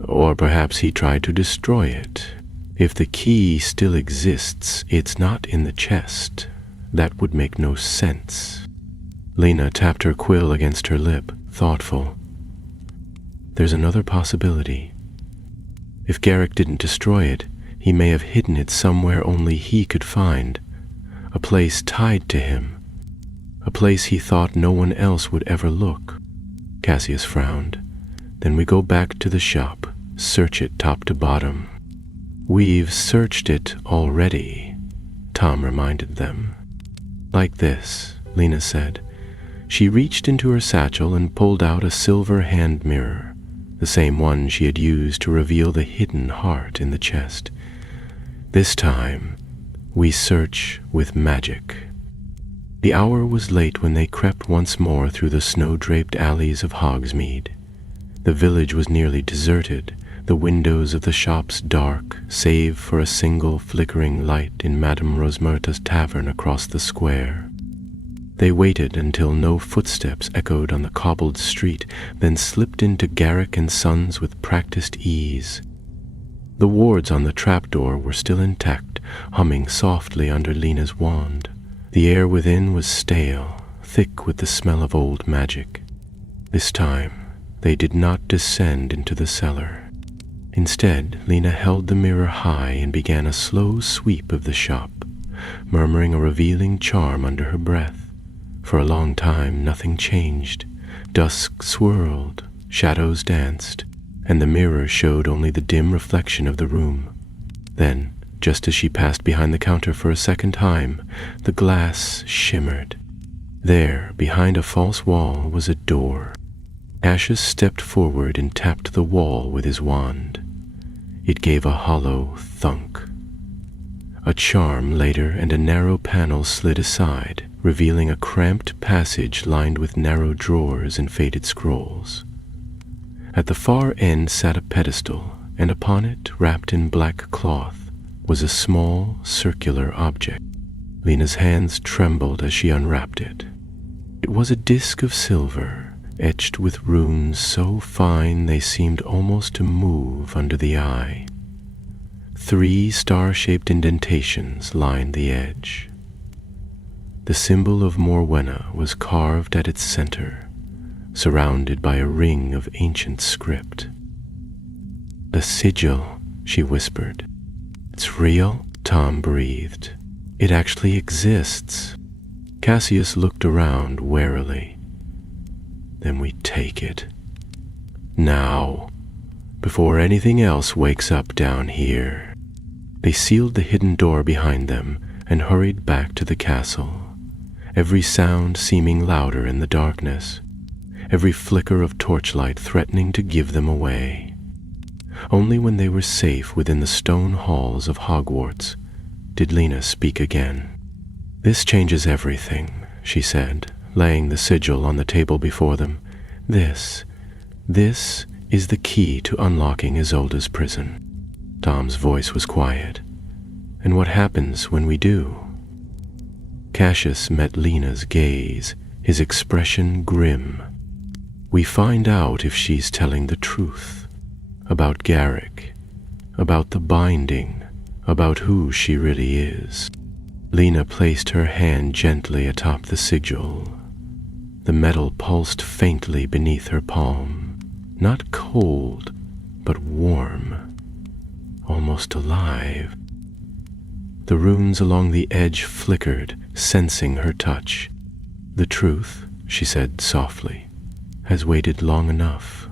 "Or perhaps he tried to destroy it. If the key still exists, it's not in the chest. That would make no sense." Lena tapped her quill against her lip, thoughtful. "There's another possibility. If Garrick didn't destroy it, he may have hidden it somewhere only he could find. A place tied to him. A place he thought no one else would ever look." Cassius frowned. "Then we go back to the shop, search it top to bottom." "We've searched it already," Tom reminded them. "Like this," Lena said. She reached into her satchel and pulled out a silver hand mirror, the same one she had used to reveal the hidden heart in the chest. "This time, we search with magic." The hour was late when they crept once more through the snow-draped alleys of Hogsmeade. The village was nearly deserted, the windows of the shops dark, save for a single flickering light in Madame Rosmerta's tavern across the square. They waited until no footsteps echoed on the cobbled street, then slipped into Garrick and Sons with practiced ease. The wards on the trapdoor were still intact, humming softly under Lena's wand. The air within was stale, thick with the smell of old magic. This time, they did not descend into the cellar. Instead, Lena held the mirror high and began a slow sweep of the shop, murmuring a revealing charm under her breath. For a long time, nothing changed. Dusk swirled, shadows danced, and the mirror showed only the dim reflection of the room. Then, just as she passed behind the counter for a second time, the glass shimmered. There, behind a false wall, was a door. Cassius stepped forward and tapped the wall with his wand. It gave a hollow thunk. A charm later and a narrow panel slid aside, revealing a cramped passage lined with narrow drawers and faded scrolls. At the far end sat a pedestal, and upon it, wrapped in black cloth, was a small, circular object. Lena's hands trembled as she unwrapped it. It was a disk of silver, etched with runes so fine they seemed almost to move under the eye. 3 star-shaped indentations lined the edge. The symbol of Morwenna was carved at its center, surrounded by a ring of ancient script. "The sigil," she whispered. "It's real?" Tom breathed. "It actually exists." Cassius looked around warily. "Then we take it. Now, before anything else wakes up down here." They sealed the hidden door behind them and hurried back to the castle, every sound seeming louder in the darkness, every flicker of torchlight threatening to give them away. Only when they were safe within the stone halls of Hogwarts did Lena speak again. "This changes everything," she said, laying the sigil on the table before them. This is the key to unlocking Isolde's prison." Tom's voice was quiet. "And what happens when we do?" Cassius met Lena's gaze, his expression grim. "We find out if she's telling the truth. About Garrick, about the binding, about who she really is." Lena placed her hand gently atop the sigil. The metal pulsed faintly beneath her palm, not cold, but warm, almost alive. The runes along the edge flickered, sensing her touch. "The truth," she said softly, "has waited long enough."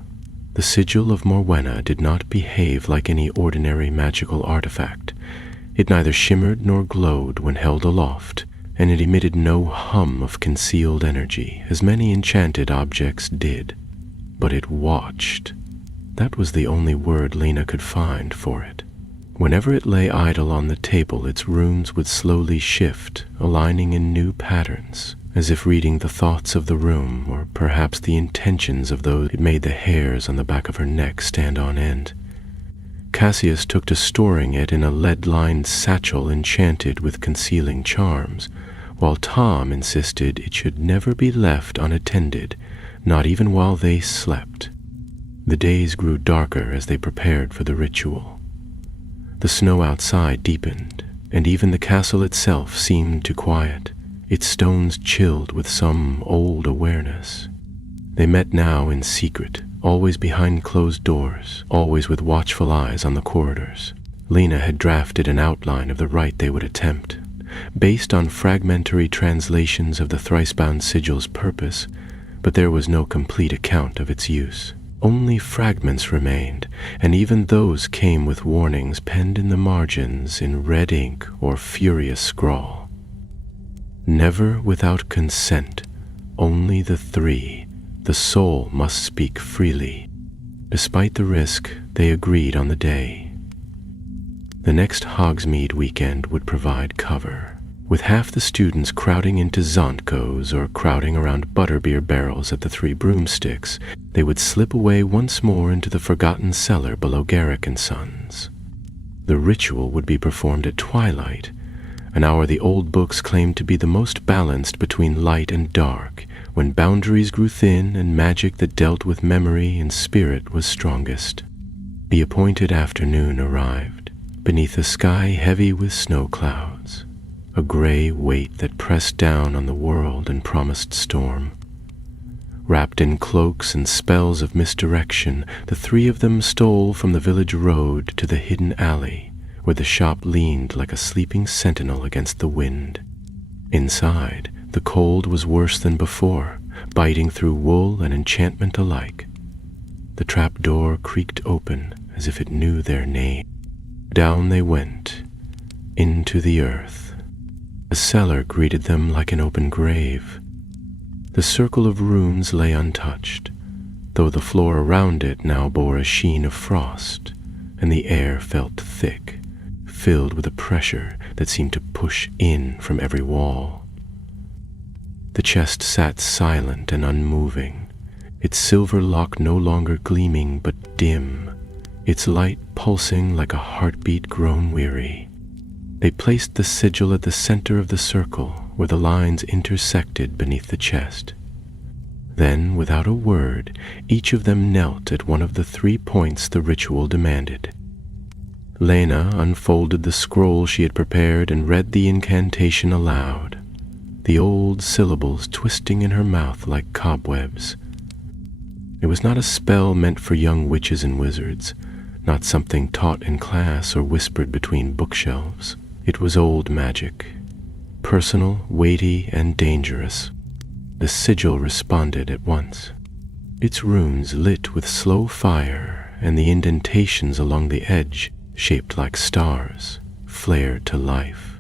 The sigil of Morwenna did not behave like any ordinary magical artifact. It neither shimmered nor glowed when held aloft, and it emitted no hum of concealed energy, as many enchanted objects did. But it watched. That was the only word Lena could find for it. Whenever it lay idle on the table, its runes would slowly shift, aligning in new patterns, as if reading the thoughts of the room, or perhaps the intentions of those. It made the hairs on the back of her neck stand on end. Cassius took to storing it in a lead-lined satchel enchanted with concealing charms, while Tom insisted it should never be left unattended, not even while they slept. The days grew darker as they prepared for the ritual. The snow outside deepened, and even the castle itself seemed to quiet, its stones chilled with some old awareness. They met now in secret, always behind closed doors, always with watchful eyes on the corridors. Lena had drafted an outline of the rite they would attempt, based on fragmentary translations of the thrice-bound sigil's purpose, but there was no complete account of its use. Only fragments remained, and even those came with warnings penned in the margins in red ink or furious scrawl. "Never without consent, only the 3. The soul must speak freely." Despite the risk, they agreed on the day. The next Hogsmeade weekend would provide cover. With half the students crowding into Zontko's or crowding around butterbeer barrels at the 3 broomsticks, they would slip away once more into the forgotten cellar below Garrick & Sons. The ritual would be performed at twilight, an hour the old books claimed to be the most balanced between light and dark, when boundaries grew thin and magic that dealt with memory and spirit was strongest. The appointed afternoon arrived, beneath a sky heavy with snow clouds, a gray weight that pressed down on the world and promised storm. Wrapped in cloaks and spells of misdirection, the 3 of them stole from the village road to the hidden alley, where the shop leaned like a sleeping sentinel against the wind. Inside, the cold was worse than before, biting through wool and enchantment alike. The trap door creaked open as if it knew their name. Down they went, into the earth. The cellar greeted them like an open grave. The circle of runes lay untouched, though the floor around it now bore a sheen of frost, and the air felt thick, filled with a pressure that seemed to push in from every wall. The chest sat silent and unmoving, its silver lock no longer gleaming but dim, its light pulsing like a heartbeat grown weary. They placed the sigil at the center of the circle where the lines intersected beneath the chest. Then, without a word, each of them knelt at one of the 3 points the ritual demanded. Lena unfolded the scroll she had prepared and read the incantation aloud, the old syllables twisting in her mouth like cobwebs. It was not a spell meant for young witches and wizards, not something taught in class or whispered between bookshelves. It was old magic, personal, weighty, and dangerous. The sigil responded at once. Its runes lit with slow fire, and the indentations along the edge, shaped like stars, flared to life.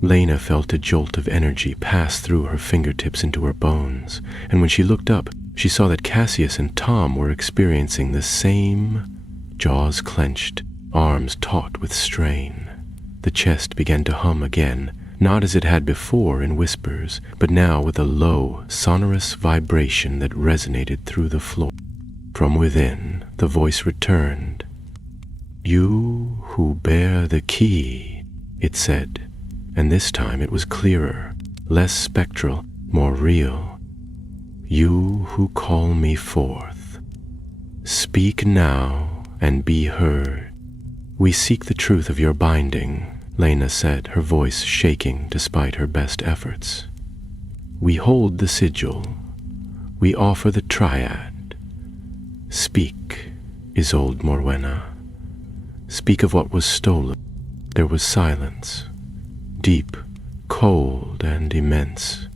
Lena felt a jolt of energy pass through her fingertips into her bones, and when she looked up, she saw that Cassius and Tom were experiencing the same, jaws clenched, arms taut with strain. The chest began to hum again, not as it had before in whispers, but now with a low, sonorous vibration that resonated through the floor. From within, the voice returned. "You who bear the key," it said, and this time it was clearer, less spectral, more real. "You who call me forth. Speak now and be heard." "We seek the truth of your binding," Lena said, her voice shaking despite her best efforts. "We hold the sigil. We offer the triad. Speak, Isolde Morwenna. Speak of what was stolen." There was silence, deep, cold, and immense.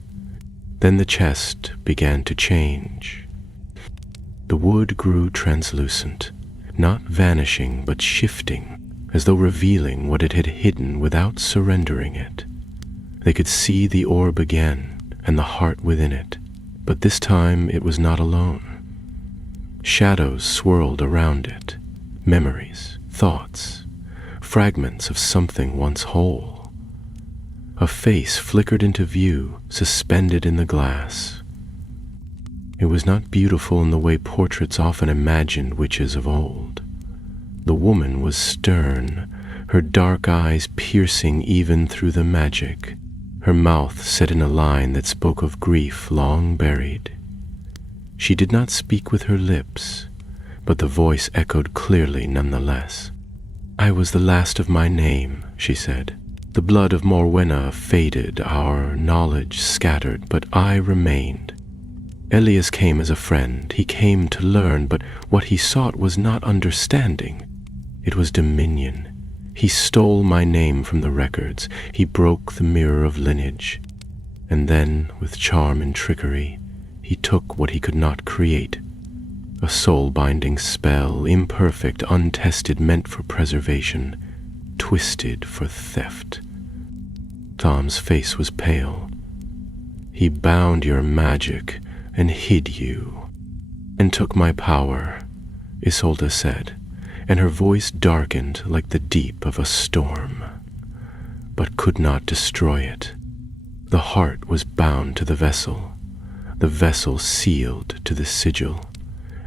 Then the chest began to change. The wood grew translucent, not vanishing but shifting, as though revealing what it had hidden without surrendering it. They could see the orb again, and the heart within it, but this time it was not alone. Shadows swirled around it, memories, thoughts, fragments of something once whole. A face flickered into view, suspended in the glass. It was not beautiful in the way portraits often imagined witches of old. The woman was stern, her dark eyes piercing even through the magic, her mouth set in a line that spoke of grief long buried. She did not speak with her lips, but the voice echoed clearly nonetheless. "I was the last of my name," she said. "The blood of Morwenna faded, our knowledge scattered, but I remained. Elias came as a friend. He came to learn, but what he sought was not understanding. It was dominion. He stole my name from the records. He broke the mirror of lineage. And then, with charm and trickery, he took what he could not create. A soul-binding spell, imperfect, untested, meant for preservation, twisted for theft." Tom's face was pale. "He bound your magic and hid you, and took my power," Isolde said, and her voice darkened like the deep of a storm, "but could not destroy it. The heart was bound to the vessel sealed to the sigil,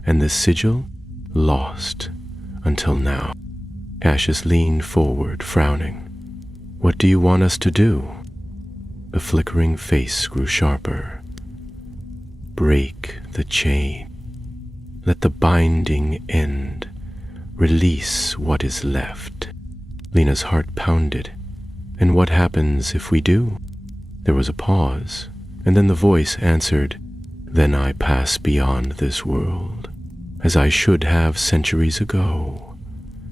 and the sigil lost until now." Cassius leaned forward, frowning. "What do you want us to do?" The flickering face grew sharper. "Break the chain. Let the binding end. Release what is left." Lena's heart pounded. "And what happens if we do?" There was a pause, and then the voice answered, "Then I pass beyond this world, as I should have centuries ago,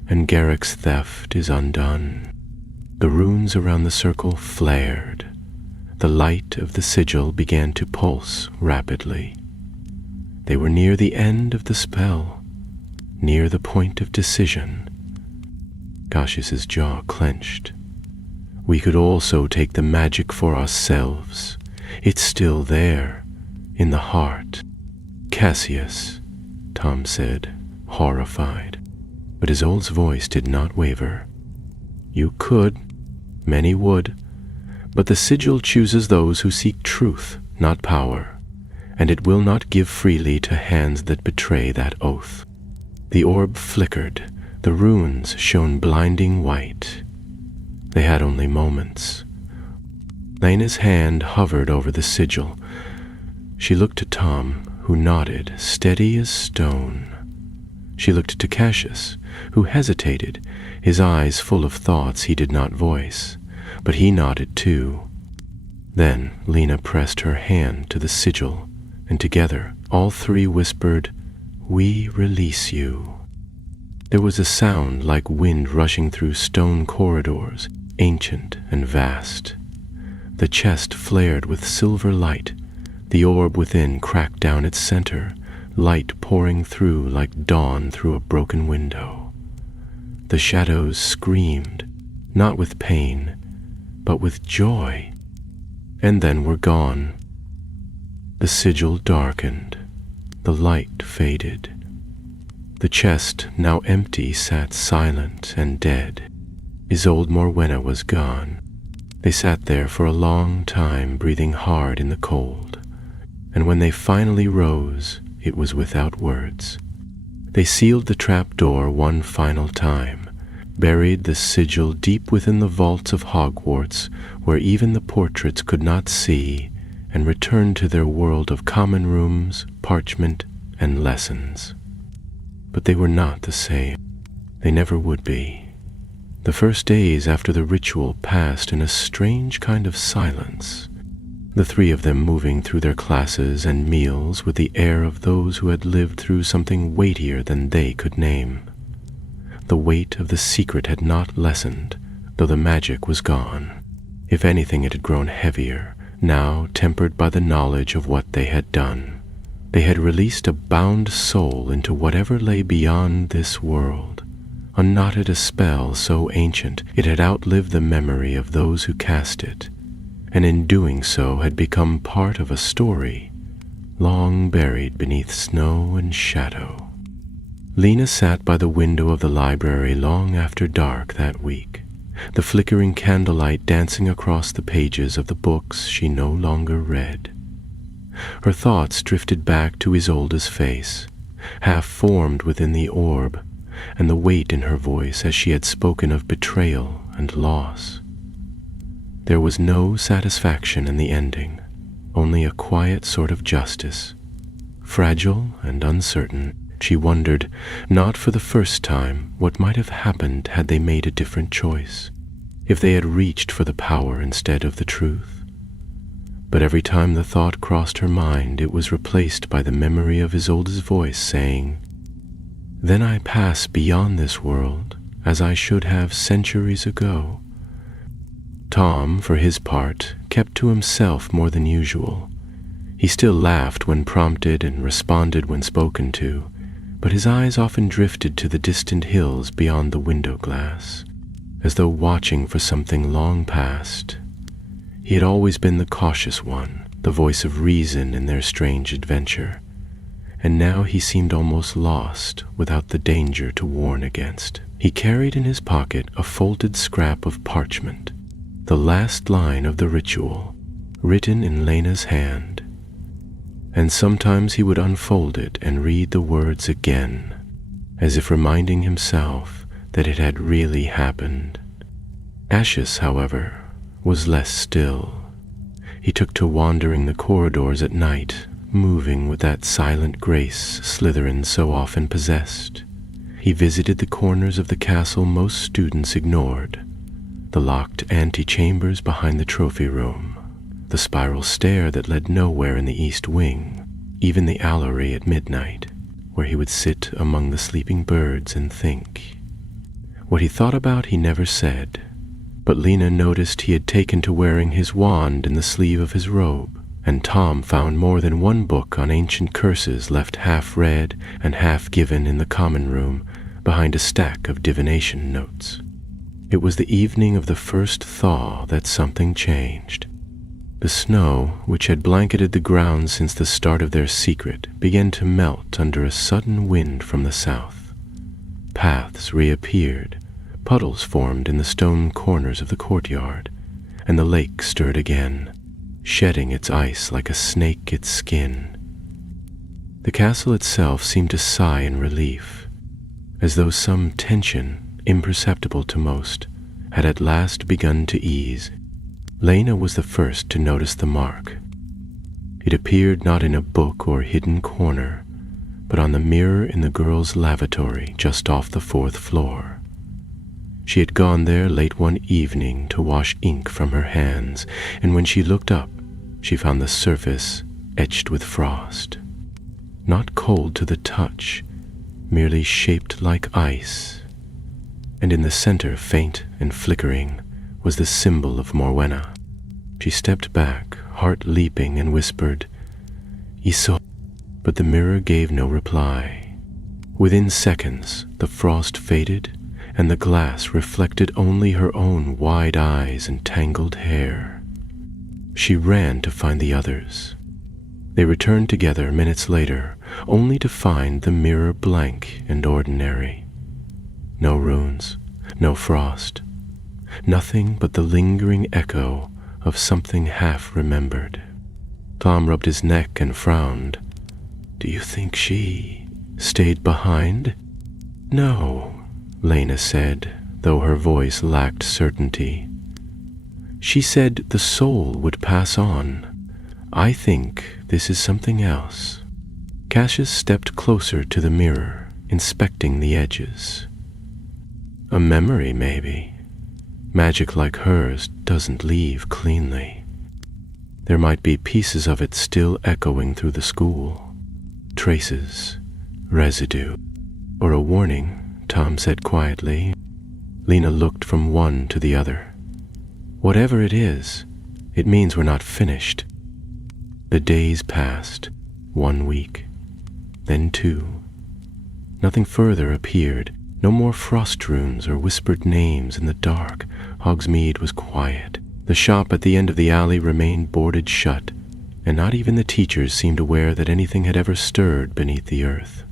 and Garrick's theft is undone." The runes around the circle flared. The light of the sigil began to pulse rapidly. They were near the end of the spell, near the point of decision. Cassius's jaw clenched. "We could also take the magic for ourselves. It's still there, in the heart." "Cassius," Tom said, horrified. But Isolde's voice did not waver. "You could, many would, but the sigil chooses those who seek truth, not power, and it will not give freely to hands that betray that oath." The orb flickered, the runes shone blinding white. They had only moments. Lena's hand hovered over the sigil. She looked to Tom, who nodded, steady as stone. She looked to Cassius, who hesitated, his eyes full of thoughts he did not voice, but he nodded too. Then Lena pressed her hand to the sigil, and together all three whispered, "We release you." There was a sound like wind rushing through stone corridors, ancient and vast. The chest flared with silver light. The orb within cracked down its center, light pouring through like dawn through a broken window. The shadows screamed, not with pain, but with joy, and then were gone. The sigil darkened. The light faded. The chest, now empty, sat silent and dead. Isolde Morwenna was gone. They sat there for a long time, breathing hard in the cold, and when they finally rose, it was without words. They sealed the trap door one final time, buried the sigil deep within the vaults of Hogwarts, where even the portraits could not see, and returned to their world of common rooms, parchment, and lessons. But they were not the same. They never would be. The first days after the ritual passed in a strange kind of silence, the three of them moving through their classes and meals with the air of those who had lived through something weightier than they could name. The weight of the secret had not lessened, though the magic was gone. If anything, it had grown heavier, now tempered by the knowledge of what they had done. They had released a bound soul into whatever lay beyond this world, unknotted a spell so ancient it had outlived the memory of those who cast it, and in doing so had become part of a story long buried beneath snow and shadow. Lena sat by the window of the library long after dark that week, the flickering candlelight dancing across the pages of the books she no longer read. Her thoughts drifted back to Isolde's face, half formed within the orb, and the weight in her voice as she had spoken of betrayal and loss. There was no satisfaction in the ending, only a quiet sort of justice. Fragile and uncertain, she wondered, not for the first time, what might have happened had they made a different choice, if they had reached for the power instead of the truth. But every time the thought crossed her mind, it was replaced by the memory of Isolde's voice saying, "Then I pass beyond this world, as I should have centuries ago." Tom, for his part, kept to himself more than usual. He still laughed when prompted and responded when spoken to, but his eyes often drifted to the distant hills beyond the window glass, as though watching for something long past. He had always been the cautious one, the voice of reason in their strange adventure, and now he seemed almost lost without the danger to warn against. He carried in his pocket a folded scrap of parchment, the last line of the ritual, written in Lena's hand, and sometimes he would unfold it and read the words again, as if reminding himself that it had really happened. Cassius, however, was less still. He took to wandering the corridors at night, moving with that silent grace Slytherin so often possessed. He visited the corners of the castle most students ignored, the locked antechambers behind the trophy room, the spiral stair that led nowhere in the east wing, even the owlery at midnight, where he would sit among the sleeping birds and think. What he thought about he never said, but Lena noticed he had taken to wearing his wand in the sleeve of his robe, and Tom found more than one book on ancient curses left half read and half given in the common room behind a stack of divination notes. It was the evening of the first thaw that something changed. The snow, which had blanketed the ground since the start of their secret, began to melt under a sudden wind from the south. Paths reappeared, puddles formed in the stone corners of the courtyard, and the lake stirred again, shedding its ice like a snake its skin. The castle itself seemed to sigh in relief, as though some tension, imperceptible to most, had at last begun to ease. Lena was the first to notice the mark. It appeared not in a book or hidden corner, but on the mirror in the girl's lavatory just off the 4th floor. She had gone there late one evening to wash ink from her hands, and when she looked up, she found the surface etched with frost. Not cold to the touch, merely shaped like ice. And in the center, faint and flickering, was the symbol of Morwenna. She stepped back, heart leaping, and whispered, "Iso," but the mirror gave no reply. Within seconds, the frost faded, and the glass reflected only her own wide eyes and tangled hair. She ran to find the others. They returned together minutes later, only to find the mirror blank and ordinary. No runes, no frost, nothing but the lingering echo of something half remembered. Tom rubbed his neck and frowned. "Do you think she stayed behind?" "No," Lena said, though her voice lacked certainty. "She said the soul would pass on. I think this is something else." Cassius stepped closer to the mirror, inspecting the edges. "A memory, maybe. Magic like hers doesn't leave cleanly. There might be pieces of it still echoing through the school. Traces, residue, or a warning," Tom said quietly. Lena looked from one to the other. "Whatever it is, it means we're not finished." The days passed, 1 week, then 2. Nothing further appeared, no more frost runes or whispered names in the dark. Hogsmeade was quiet. The shop at the end of the alley remained boarded shut, and not even the teachers seemed aware that anything had ever stirred beneath the earth.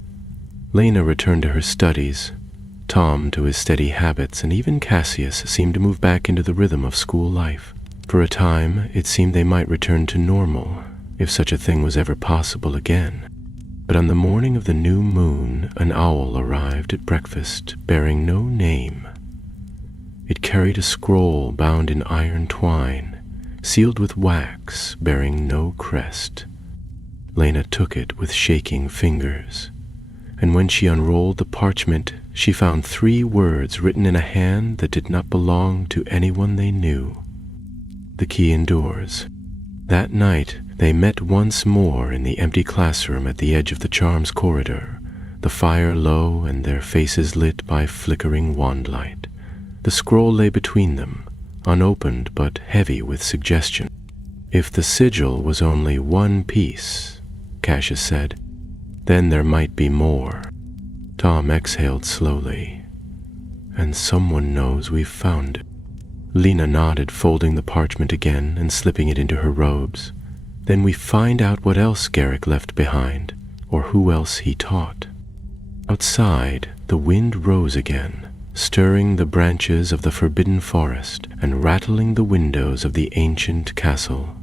Lena returned to her studies, Tom to his steady habits, and even Cassius seemed to move back into the rhythm of school life. For a time, it seemed they might return to normal, if such a thing was ever possible again. But on the morning of the new moon, an owl arrived at breakfast, bearing no name. It carried a scroll bound in iron twine, sealed with wax, bearing no crest. Lena took it with shaking fingers, and when she unrolled the parchment, she found 3 words written in a hand that did not belong to anyone they knew. The key indoors. That night, they met once more in the empty classroom at the edge of the charms corridor, the fire low and their faces lit by flickering wand light. The scroll lay between them, unopened but heavy with suggestion. "If the sigil was only 1 piece," Cassius said, "then there might be more." Tom exhaled slowly. "And someone knows we've found it." Lena nodded, folding the parchment again and slipping it into her robes. "Then we find out what else Garrick left behind, or who else he taught." Outside, the wind rose again, stirring the branches of the forbidden forest and rattling the windows of the ancient castle.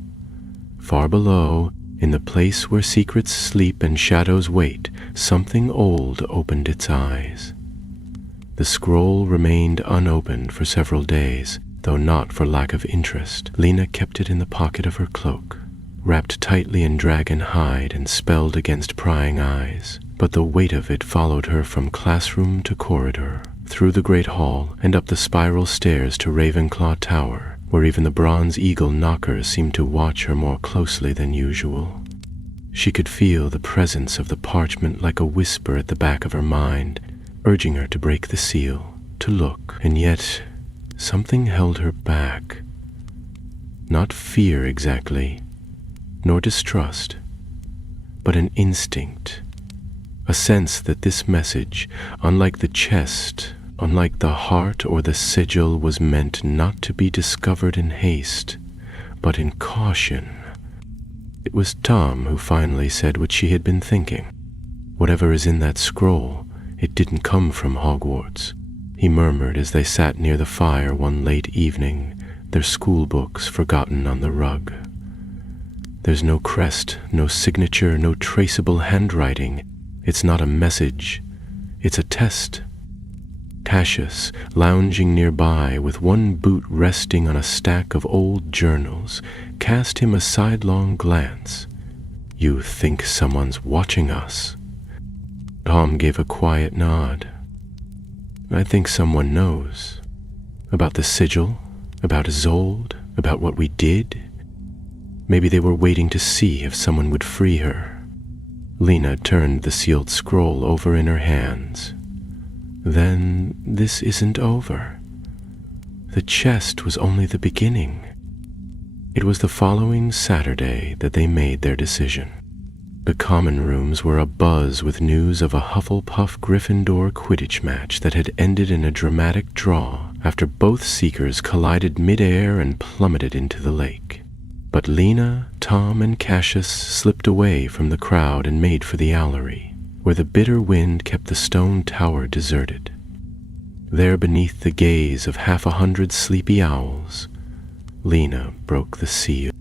Far below, in the place where secrets sleep and shadows wait, something old opened its eyes. The scroll remained unopened for several days, though not for lack of interest. Lena kept it in the pocket of her cloak, wrapped tightly in dragon hide and spelled against prying eyes. But the weight of it followed her from classroom to corridor, through the great hall, and up the spiral stairs to Ravenclaw Tower, where even the bronze eagle knockers seemed to watch her more closely than usual. She could feel the presence of the parchment like a whisper at the back of her mind, urging her to break the seal, to look, and yet something held her back. Not fear exactly, nor distrust, but an instinct, a sense that this message, unlike the chest, unlike the heart or the sigil, was meant not to be discovered in haste, but in caution. It was Tom who finally said what she had been thinking. "Whatever is in that scroll, it didn't come from Hogwarts," he murmured as they sat near the fire one late evening, their school books forgotten on the rug. "There's no crest, no signature, no traceable handwriting. It's not a message. It's a test." Cassius, lounging nearby with one boot resting on a stack of old journals, cast him a sidelong glance. "You think someone's watching us?" Tom gave a quiet nod. "I think someone knows. About the sigil, about Isolde, about what we did. Maybe they were waiting to see if someone would free her." Lena turned the sealed scroll over in her hands. "Then this isn't over. The chest was only the beginning." It was the following Saturday that they made their decision. The common rooms were abuzz with news of a Hufflepuff Gryffindor Quidditch match that had ended in a dramatic draw after both seekers collided mid-air and plummeted into the lake. But Lena, Tom, and Cassius slipped away from the crowd and made for the Owlery, where the bitter wind kept the stone tower deserted. There, beneath the gaze of 100 sleepy owls, Lena broke the seal.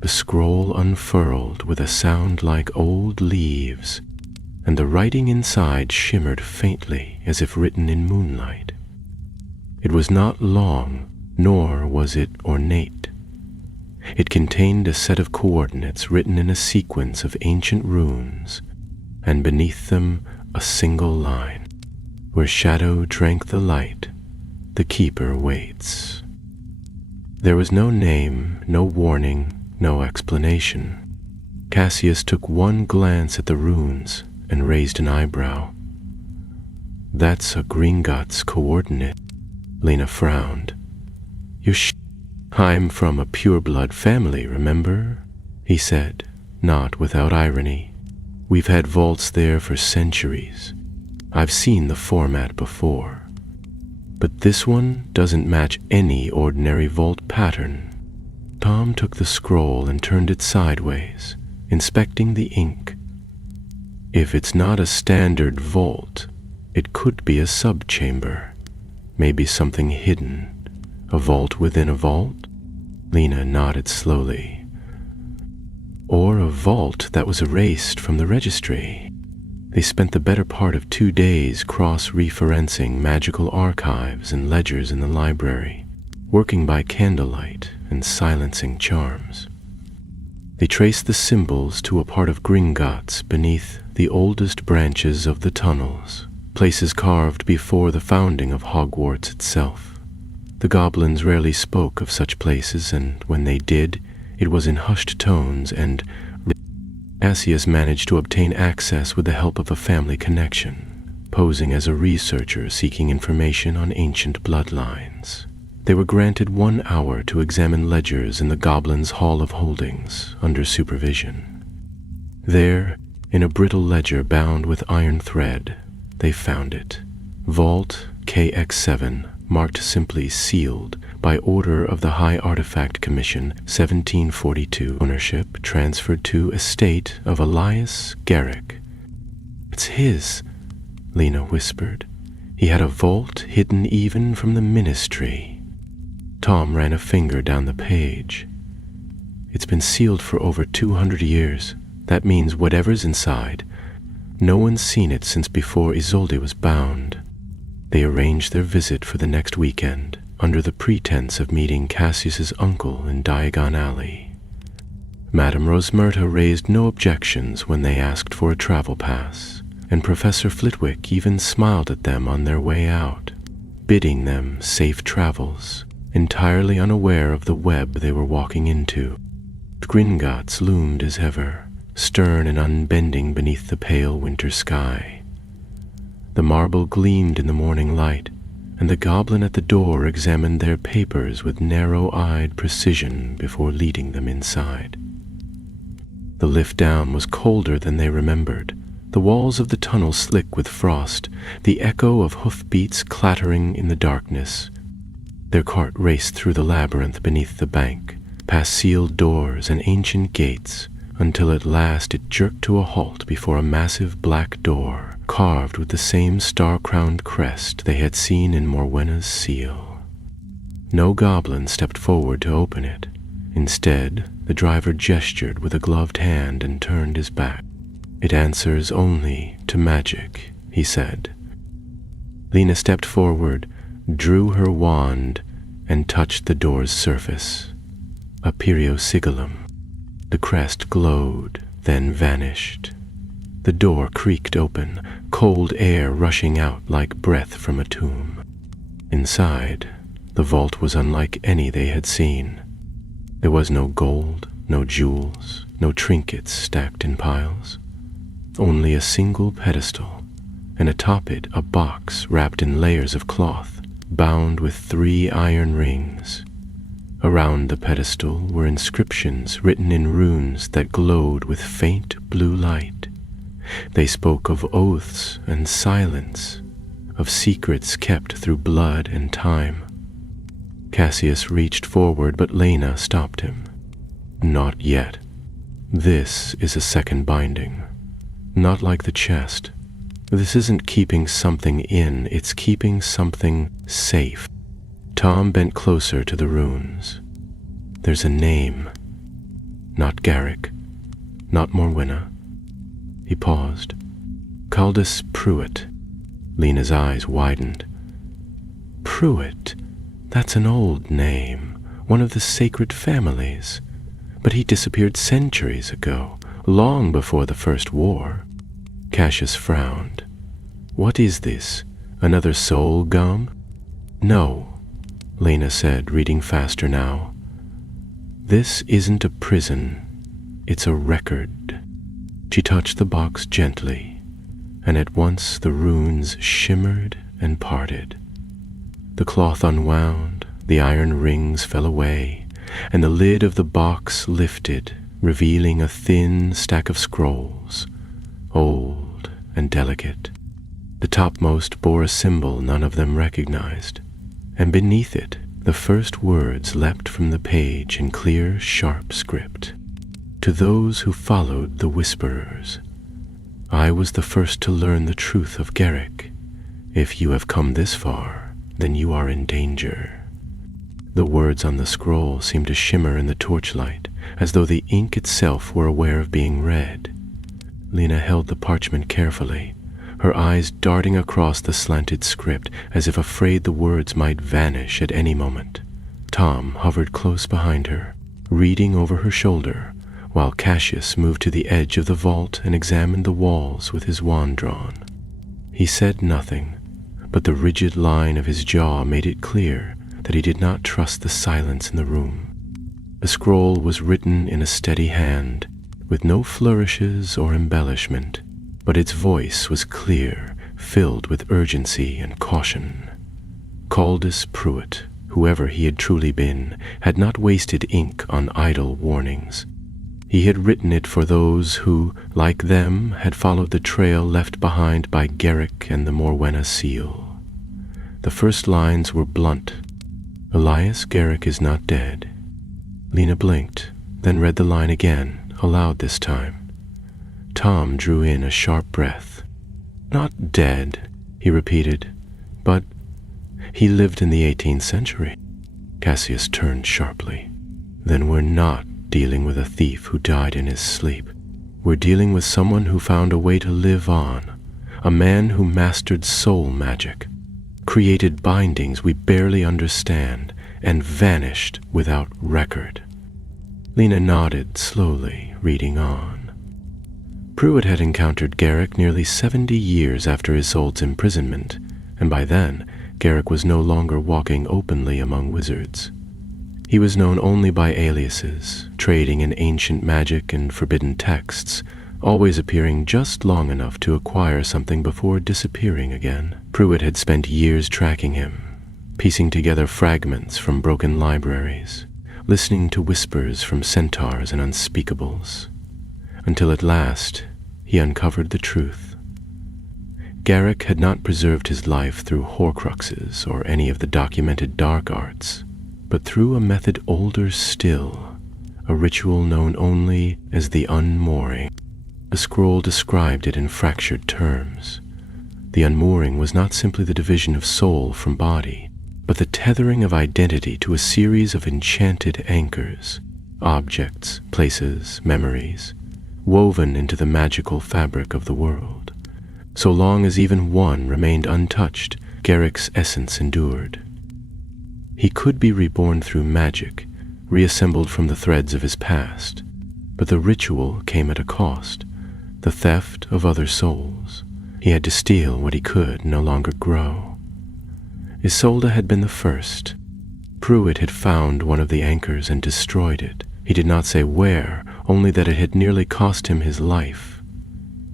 The scroll unfurled with a sound like old leaves, and the writing inside shimmered faintly as if written in moonlight. It was not long, nor was it ornate. It contained a set of coordinates written in a sequence of ancient runes, and beneath them a single line: "Where shadow drank the light, the keeper waits." There was no name, no warning, no explanation. Cassius took one glance at the runes and raised an eyebrow. "That's a Gringotts coordinate." Lena frowned. "You're I'm from a pure-blood family, remember?" he said, not without irony. "We've had vaults there for centuries. I've seen the format before. But this one doesn't match any ordinary vault pattern." Tom took the scroll and turned it sideways, inspecting the ink. "If it's not a standard vault, it could be a subchamber. Maybe something hidden. A vault within a vault?" Lena nodded slowly. "Or a vault that was erased from the registry." They spent the better part of 2 days cross-referencing magical archives and ledgers in the library, working by candlelight and silencing charms. They traced the symbols to a part of Gringotts beneath the oldest branches of the tunnels, places carved before the founding of Hogwarts itself. The goblins rarely spoke of such places, and when they did, it was in hushed tones, and Cassius managed to obtain access with the help of a family connection, posing as a researcher seeking information on ancient bloodlines. They were granted 1 hour to examine ledgers in the Goblins' Hall of Holdings under supervision. There, in a brittle ledger bound with iron thread, they found it. Vault KX7, marked simply sealed, by order of the High Artifact Commission, 1742. Ownership transferred to estate of Elias Garrick. "It's his," Lena whispered. "He had a vault hidden even from the Ministry." Tom ran a finger down the page. "It's been sealed for over 200 years. That means whatever's inside, no one's seen it since before Isolde was bound." They arranged their visit for the next weekend, under the pretense of meeting Cassius's uncle in Diagon Alley. Madame Rosmerta raised no objections when they asked for a travel pass, and Professor Flitwick even smiled at them on their way out, bidding them safe travels, entirely unaware of the web they were walking into. Gringotts loomed as ever, stern and unbending beneath the pale winter sky. The marble gleamed in the morning light, and the goblin at the door examined their papers with narrow-eyed precision before leading them inside. The lift down was colder than they remembered, the walls of the tunnel slick with frost, the echo of hoofbeats clattering in the darkness. Their cart raced through the labyrinth beneath the bank, past sealed doors and ancient gates, until at last it jerked to a halt before a massive black door, carved with the same star-crowned crest they had seen in Morwenna's seal. No goblin stepped forward to open it. Instead, the driver gestured with a gloved hand and turned his back. "It answers only to magic," he said. Lena stepped forward, drew her wand, and touched the door's surface. A periosigillum. The crest glowed, then vanished. The door creaked open, cold air rushing out like breath from a tomb. Inside, the vault was unlike any they had seen. There was no gold, no jewels, no trinkets stacked in piles. Only a single pedestal, and atop it a box wrapped in layers of cloth, bound with 3 iron rings. Around the pedestal were inscriptions written in runes that glowed with faint blue light. They spoke of oaths and silence, of secrets kept through blood and time. Cassius reached forward, but Lena stopped him. "Not yet. This is a second binding. Not like the chest. This isn't keeping something in, it's keeping something safe." Tom bent closer to the runes. "There's a name. Not Garrick. Not Morwenna." He paused. "Caldus Pruitt." Lena's eyes widened. "Pruitt? That's an old name, one of the sacred families. But he disappeared centuries ago, long before the First War." Cassius frowned. "What is this? Another soul gum?" "No," Lena said, reading faster now. "This isn't a prison. It's a record." She touched the box gently, and at once the runes shimmered and parted. The cloth unwound, the iron rings fell away, and the lid of the box lifted, revealing a thin stack of scrolls, old and delicate. The topmost bore a symbol none of them recognized, and beneath it the first words leapt from the page in clear, sharp script. "To those who followed the Whisperers, I was the first to learn the truth of Garrick. If you have come this far, then you are in danger." The words on the scroll seemed to shimmer in the torchlight, as though the ink itself were aware of being read. Lena held the parchment carefully, her eyes darting across the slanted script as if afraid the words might vanish at any moment. Tom hovered close behind her, reading over her shoulder, while Cassius moved to the edge of the vault and examined the walls with his wand drawn. He said nothing, but the rigid line of his jaw made it clear that he did not trust the silence in the room. The scroll was written in a steady hand, with no flourishes or embellishment, but its voice was clear, filled with urgency and caution. Caldus Pruitt, whoever he had truly been, had not wasted ink on idle warnings. He had written it for those who, like them, had followed the trail left behind by Garrick and the Morwenna seal. The first lines were blunt. "Elias Garrick is not dead." Lena blinked, then read the line again, aloud this time. Tom drew in a sharp breath. "Not dead," he repeated, "but he lived in the 18th century." Cassius turned sharply. "Then we're not dealing with a thief who died in his sleep. We're dealing with someone who found a way to live on, a man who mastered soul magic, created bindings we barely understand, and vanished without record." Lena nodded slowly, reading on. Pruitt had encountered Garrick nearly 70 years after Isolde's imprisonment, and by then Garrick was no longer walking openly among wizards. He was known only by aliases, trading in ancient magic and forbidden texts, always appearing just long enough to acquire something before disappearing again. Pruitt had spent years tracking him, piecing together fragments from broken libraries, listening to whispers from centaurs and unspeakables, until at last he uncovered the truth. Garrick had not preserved his life through Horcruxes or any of the documented dark arts, but through a method older still, a ritual known only as the unmooring. The scroll described it in fractured terms. The unmooring was not simply the division of soul from body, but the tethering of identity to a series of enchanted anchors, objects, places, memories, woven into the magical fabric of the world. So long as even one remained untouched, Garrick's essence endured. He could be reborn through magic, reassembled from the threads of his past, but the ritual came at a cost, the theft of other souls. He had to steal what he could no longer grow. Isolde had been the first. Pruitt had found one of the anchors and destroyed it. He did not say where, only that it had nearly cost him his life.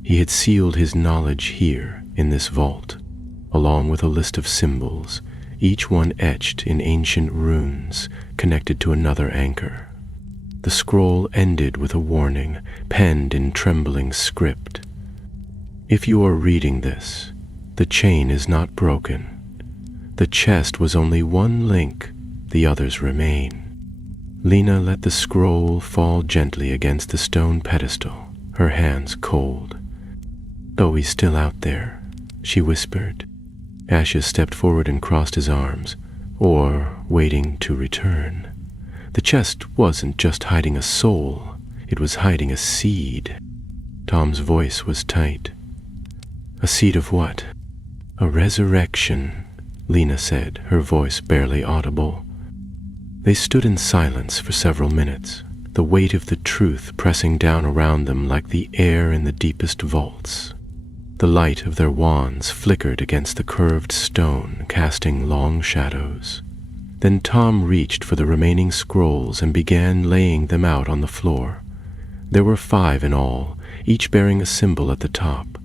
He had sealed his knowledge here, in this vault, along with a list of symbols, each one etched in ancient runes connected to another anchor. The scroll ended with a warning, penned in trembling script. If you are reading this, the chain is not broken. The chest was only one link, the others remain. Lena let the scroll fall gently against the stone pedestal, her hands cold. "Oh, he's still out there," she whispered. Ashes stepped forward and crossed his arms, or waiting to return. The chest wasn't just hiding a soul, it was hiding a seed. Tom's voice was tight. "A seed of what?" "A resurrection," Lena said, her voice barely audible. They stood in silence for several minutes, the weight of the truth pressing down around them like the air in the deepest vaults. The light of their wands flickered against the curved stone, casting long shadows. Then Tom reached for the remaining scrolls and began laying them out on the floor. There were 5 in all, each bearing a symbol at the top.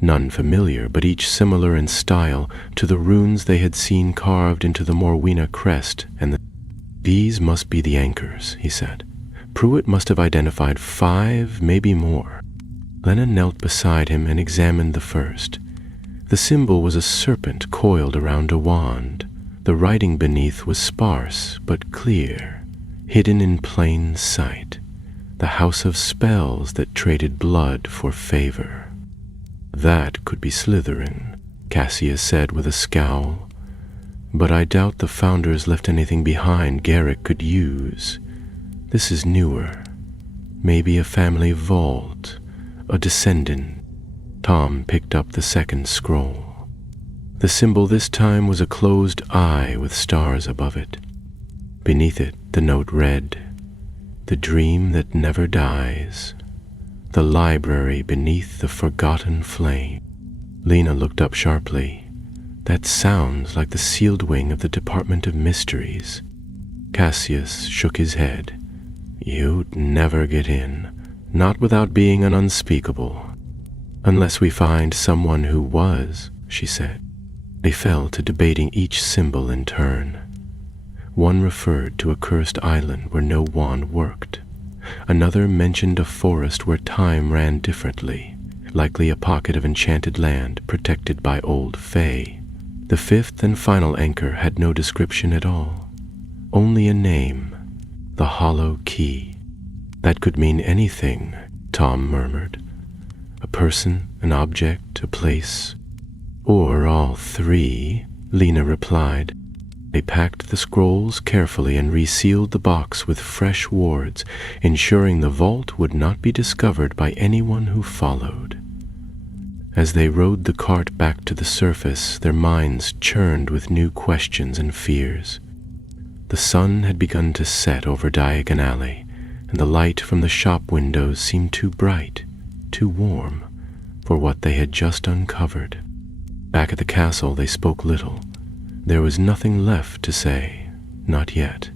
None familiar, but each similar in style to the runes they had seen carved into the Morwena crest and the "These must be the anchors," he said. Pruitt must have identified 5, maybe more. Lena knelt beside him and examined the first. The symbol was a serpent coiled around a wand. The writing beneath was sparse but clear, hidden in plain sight. The house of spells that traded blood for favor. "That could be Slytherin," Cassius said with a scowl. "But I doubt the founders left anything behind Garrick could use. This is newer. Maybe a family vault, a descendant." Tom picked up the second scroll. The symbol this time was a closed eye with stars above it. Beneath it, the note read, "The dream that never dies. The library beneath the forgotten flame." Lena looked up sharply. "That sounds like the sealed wing of the Department of Mysteries." Cassius shook his head. "You'd never get in, not without being an unspeakable. Unless we find someone who was," she said. They fell to debating each symbol in turn. One referred to a cursed island where no wand worked. Another mentioned a forest where time ran differently, likely a pocket of enchanted land protected by old fae. The 5th and final anchor had no description at all, only a name, the Hollow Key. "That could mean anything," Tom murmured. "A person, an object, a place, or all 3, Lena replied. They packed the scrolls carefully and resealed the box with fresh wards, ensuring the vault would not be discovered by anyone who followed. As they rode the cart back to the surface, their minds churned with new questions and fears. The sun had begun to set over Diagon Alley, and the light from the shop windows seemed too bright, too warm, for what they had just uncovered. Back at the castle they spoke little. There was nothing left to say, not yet.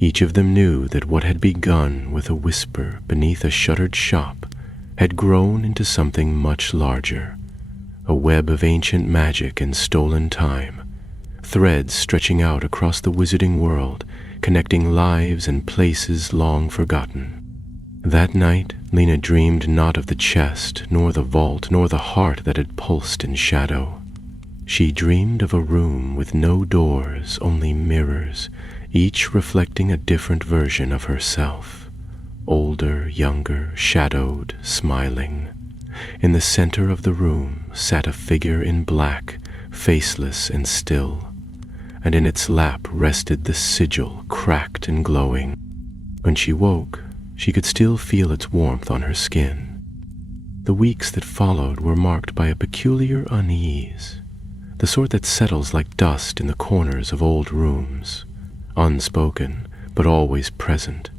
Each of them knew that what had begun with a whisper beneath a shuttered shop had grown into something much larger, a web of ancient magic and stolen time, threads stretching out across the wizarding world, connecting lives and places long forgotten. That night, Lena dreamed not of the chest, nor the vault, nor the heart that had pulsed in shadow. She dreamed of a room with no doors, only mirrors, each reflecting a different version of herself. older, younger, shadowed, smiling. In the center of the room sat a figure in black, faceless and still, and in its lap rested the sigil, cracked and glowing. When she woke, she could still feel its warmth on her skin. The weeks that followed were marked by a peculiar unease, the sort that settles like dust in the corners of old rooms, unspoken but always present.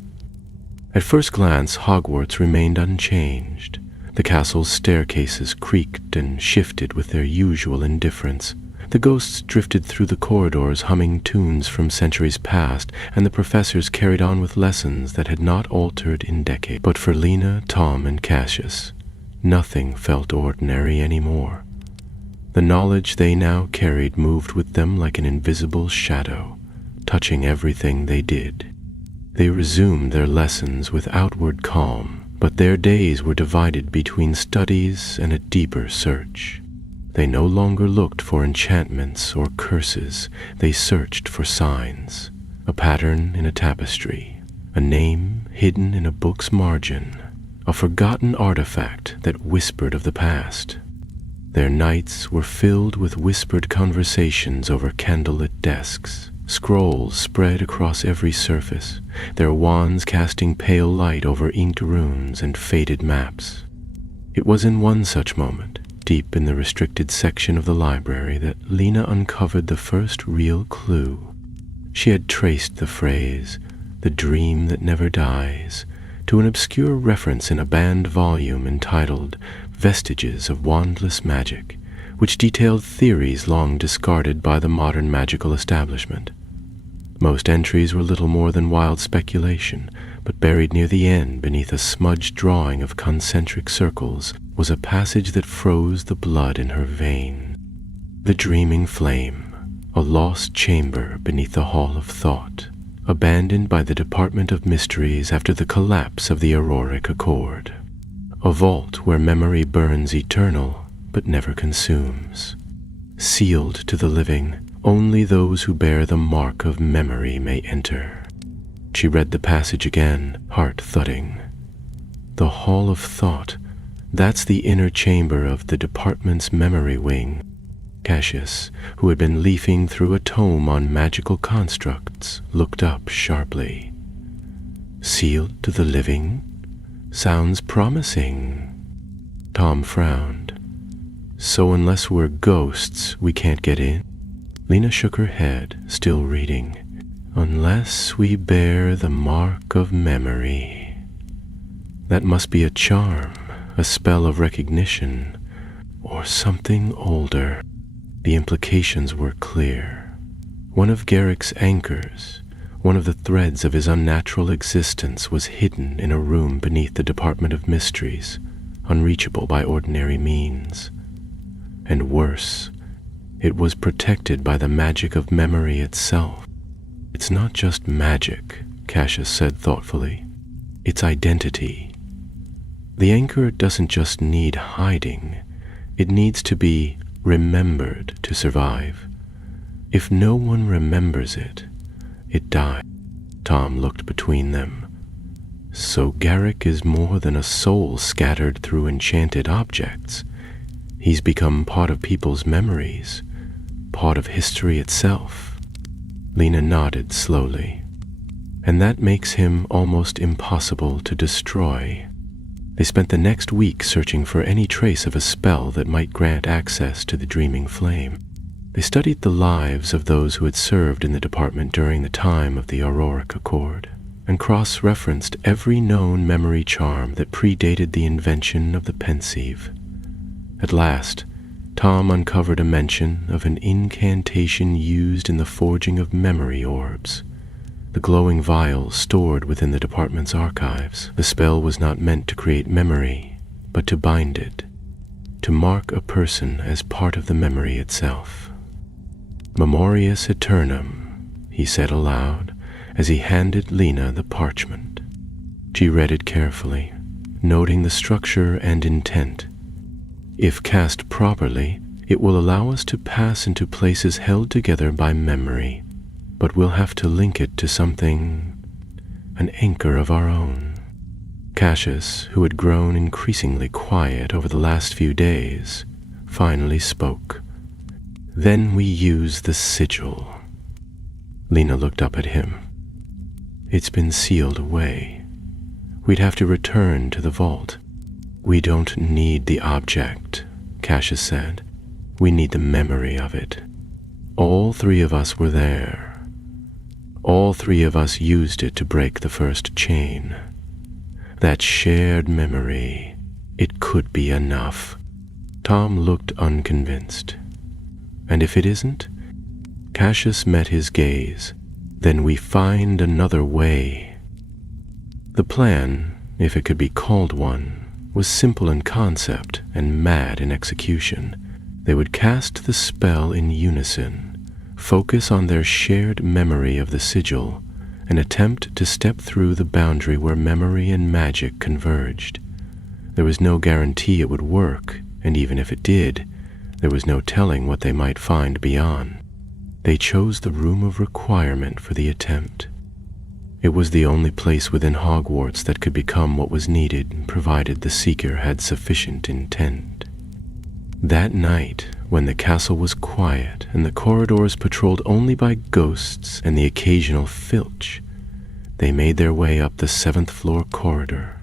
At first glance, Hogwarts remained unchanged. The castle's staircases creaked and shifted with their usual indifference. The ghosts drifted through the corridors humming tunes from centuries past, and the professors carried on with lessons that had not altered in decades. But for Lena, Tom, and Cassius, nothing felt ordinary anymore. The knowledge they now carried moved with them like an invisible shadow, touching everything they did. They resumed their lessons with outward calm, but their days were divided between studies and a deeper search. They no longer looked for enchantments or curses. They searched for signs, a pattern in a tapestry, a name hidden in a book's margin, a forgotten artifact that whispered of the past. Their nights were filled with whispered conversations over candlelit desks, scrolls spread across every surface, their wands casting pale light over inked runes and faded maps. It was in one such moment, deep in the restricted section of the library, that Lena uncovered the first real clue. She had traced the phrase, "the dream that never dies," to an obscure reference in a banned volume entitled Vestiges of Wandless Magic, which detailed theories long discarded by the modern magical establishment. Most entries were little more than wild speculation, but buried near the end beneath a smudged drawing of concentric circles was a passage that froze the blood in her vein. The Dreaming Flame, a lost chamber beneath the Hall of Thought, abandoned by the Department of Mysteries after the collapse of the Auroric Accord. A vault where memory burns eternal but never consumes. Sealed to the living, only those who bear the mark of memory may enter. She read the passage again, heart thudding. The Hall of Thought, that's the inner chamber of the department's memory wing. Cassius, who had been leafing through a tome on magical constructs, looked up sharply. Sealed to the living? Sounds promising. Tom frowned. So unless we're ghosts, we can't get in? Lena shook her head, still reading. Unless we bear the mark of memory. That must be a charm, a spell of recognition, or something older. The implications were clear. One of Garrick's anchors, one of the threads of his unnatural existence, was hidden in a room beneath the Department of Mysteries, unreachable by ordinary means. And worse, it was protected by the magic of memory itself. It's not just magic, Cassius said thoughtfully. It's identity. The anchor doesn't just need hiding. It needs to be remembered to survive. If no one remembers it, it dies. Tom looked between them. So Garrick is more than a soul scattered through enchanted objects. He's become part of people's memories, part of history itself. Lena nodded slowly. And that makes him almost impossible to destroy. They spent the next week searching for any trace of a spell that might grant access to the Dreaming Flame. They studied the lives of those who had served in the department during the time of the Auroric Accord, and cross-referenced every known memory charm that predated the invention of the pensieve. At last, Tom uncovered a mention of an incantation used in the forging of memory orbs. The glowing vials stored within the department's archives. The spell was not meant to create memory, but to bind it, to mark a person as part of the memory itself. Memorias Aeternum, he said aloud as he handed Lena the parchment. She read it carefully, noting the structure and intent. If cast properly, it will allow us to pass into places held together by memory, but we'll have to link it to something, an anchor of our own. Cassius, who had grown increasingly quiet over the last few days, finally spoke. "Then we use the sigil." Lena looked up at him. "It's been sealed away. We'd have to return to the vault." "We don't need the object," Cassius said. "We need the memory of it. All three of us were there. All three of us used it to break the first chain. That shared memory, it could be enough." Tom looked unconvinced. "And if it isn't?" Cassius met his gaze. "Then we find another way." The plan, if it could be called one, was simple in concept and mad in execution. They would cast the spell in unison, focus on their shared memory of the sigil, and attempt to step through the boundary where memory and magic converged. There was no guarantee it would work, and even if it did, there was no telling what they might find beyond. They chose the room of requirement for the attempt. It was the only place within Hogwarts that could become what was needed, provided the Seeker had sufficient intent. That night, when the castle was quiet and the corridors patrolled only by ghosts and the occasional filch, they made their way up the 7th floor corridor,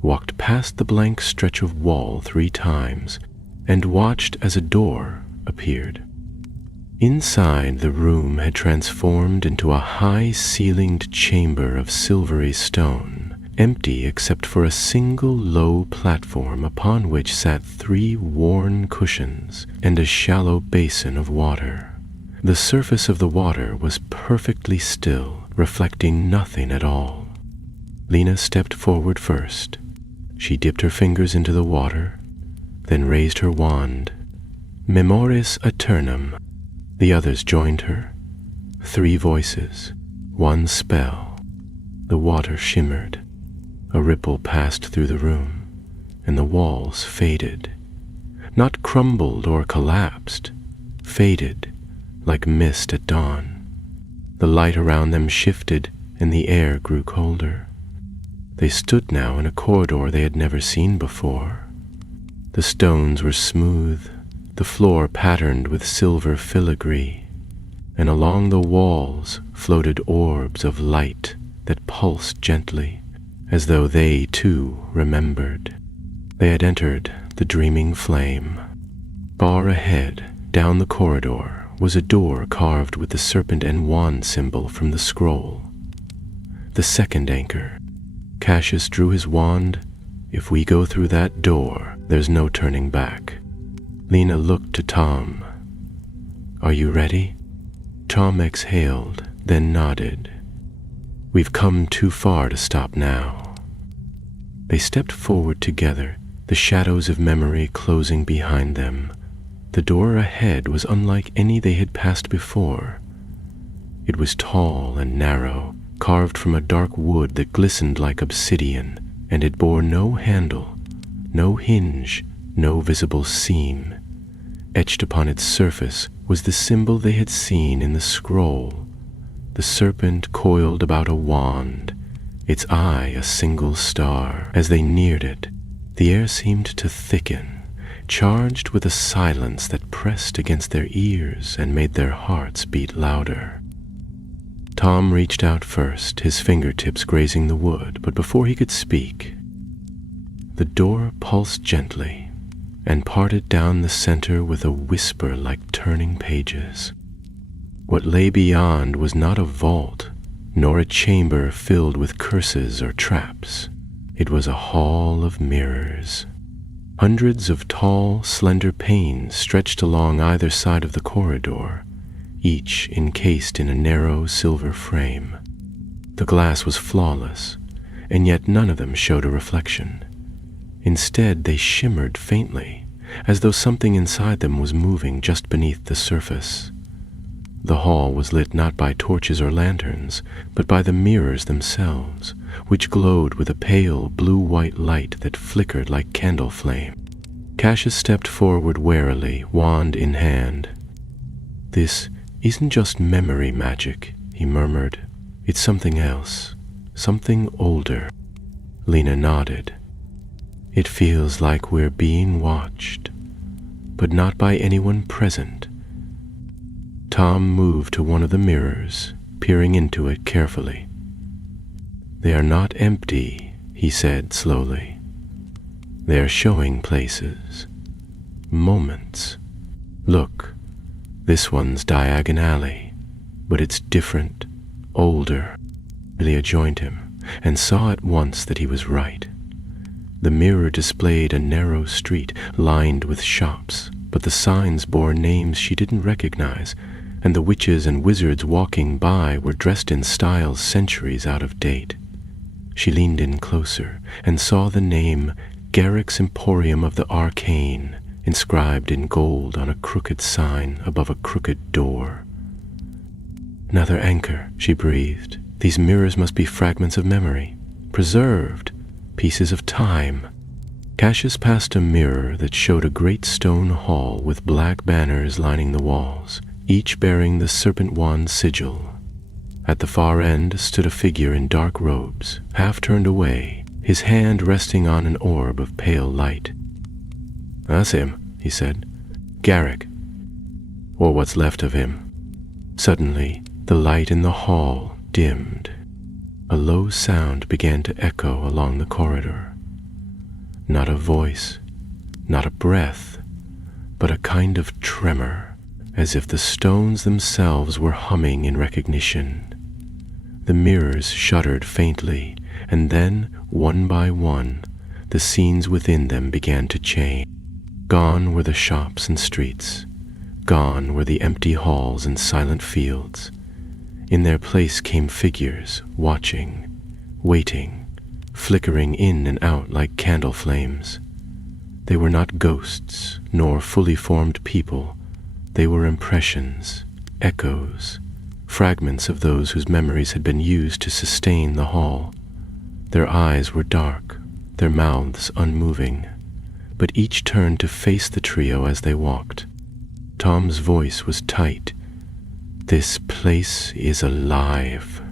walked past the blank stretch of wall 3 times, and watched as a door appeared. Inside, the room had transformed into a high-ceilinged chamber of silvery stone, empty except for a single low platform upon which sat 3 worn cushions and a shallow basin of water. The surface of the water was perfectly still, reflecting nothing at all. Lena stepped forward first. She dipped her fingers into the water, then raised her wand. "Memoris aeternam." The others joined her. 3 voices, 1 spell. The water shimmered. A ripple passed through the room, and the walls faded. Not crumbled or collapsed, faded like mist at dawn. The light around them shifted, and the air grew colder. They stood now in a corridor they had never seen before. The stones were smooth, the floor patterned with silver filigree, and along the walls floated orbs of light that pulsed gently, as though they, too, remembered. They had entered the dreaming flame. Far ahead, down the corridor, was a door carved with the serpent and wand symbol from the scroll. The second anchor. Cassius drew his wand. "If we go through that door, there's no turning back." Lena looked to Tom. "Are you ready?" Tom exhaled, then nodded. "We've come too far to stop now." They stepped forward together, the shadows of memory closing behind them. The door ahead was unlike any they had passed before. It was tall and narrow, carved from a dark wood that glistened like obsidian, and it bore no handle, no hinge, no visible seam. Etched upon its surface was the symbol they had seen in the scroll, the serpent coiled about a wand, its eye a single star. As they neared it, the air seemed to thicken, charged with a silence that pressed against their ears and made their hearts beat louder. Tom reached out first, his fingertips grazing the wood, but before he could speak, the door pulsed gently and parted down the center with a whisper like turning pages. What lay beyond was not a vault, nor a chamber filled with curses or traps. It was a hall of mirrors. Hundreds of tall, slender panes stretched along either side of the corridor, each encased in a narrow silver frame. The glass was flawless, and yet none of them showed a reflection. Instead, they shimmered faintly, as though something inside them was moving just beneath the surface. The hall was lit not by torches or lanterns, but by the mirrors themselves, which glowed with a pale blue-white light that flickered like candle flame. Cassius stepped forward warily, wand in hand. "This isn't just memory magic," he murmured. "It's something else, something older." Lena nodded. It feels like we're being watched, but not by anyone present. Tom moved to one of the mirrors, peering into it carefully. They are not empty, he said slowly. They are showing places, moments. Look, this one's diagonally, but it's different, older. Leah joined him and saw at once that he was right. The mirror displayed a narrow street lined with shops, but the signs bore names she didn't recognize, and the witches and wizards walking by were dressed in styles centuries out of date. She leaned in closer and saw the name Garrick's Emporium of the Arcane inscribed in gold on a crooked sign above a crooked door. Another anchor, she breathed. These mirrors must be fragments of memory, preserved, pieces of time. Cassius passed a mirror that showed a great stone hall with black banners lining the walls, each bearing the serpent wand sigil. At the far end stood a figure in dark robes, half turned away, his hand resting on an orb of pale light. "That's him," he said. "Garrick. Or what's left of him." Suddenly, the light in the hall dimmed. A low sound began to echo along the corridor. Not a voice, not a breath, but a kind of tremor, as if the stones themselves were humming in recognition. The mirrors shuddered faintly, and then, one by one, the scenes within them began to change. Gone were the shops and streets. Gone were the empty halls and silent fields. In their place came figures, watching, waiting, flickering in and out like candle flames. They were not ghosts, nor fully formed people. They were impressions, echoes, fragments of those whose memories had been used to sustain the hall. Their eyes were dark, their mouths unmoving, but each turned to face the trio as they walked. Tom's voice was tight. "This place is alive."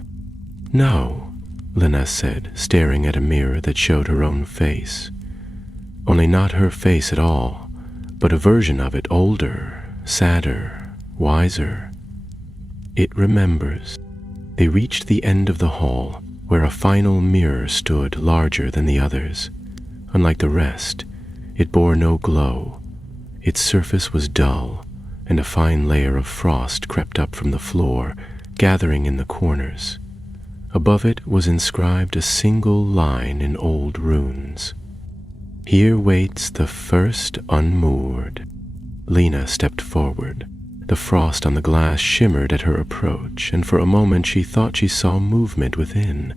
"No," Lena said, staring at a mirror that showed her own face. Only not her face at all, but a version of it, older, sadder, wiser. "It remembers." They reached the end of the hall, where a final mirror stood larger than the others. Unlike the rest, it bore no glow. Its surface was dull, and a fine layer of frost crept up from the floor, gathering in the corners. Above it was inscribed a single line in old runes. "Here waits the first unmoored." Lena stepped forward. The frost on the glass shimmered at her approach, and for a moment she thought she saw movement within.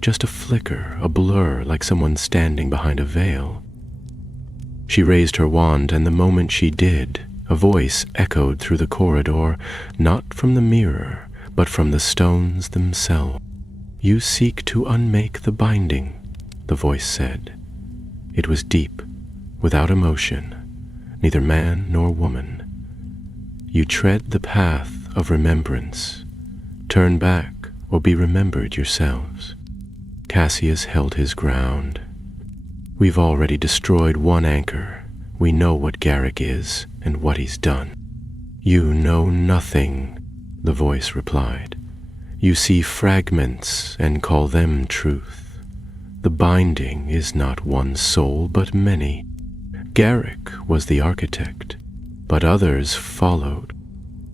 Just a flicker, a blur, like someone standing behind a veil. She raised her wand, and the moment she did, a voice echoed through the corridor, not from the mirror, but from the stones themselves. "You seek to unmake the binding," the voice said. It was deep, without emotion, neither man nor woman. "You tread the path of remembrance. Turn back or be remembered yourselves." Cassius held his ground. "We've already destroyed one anchor. We know what Garrick is and what he's done." "You know nothing," the voice replied. "You see fragments and call them truth. The binding is not one soul, but many. Garrick was the architect, but others followed."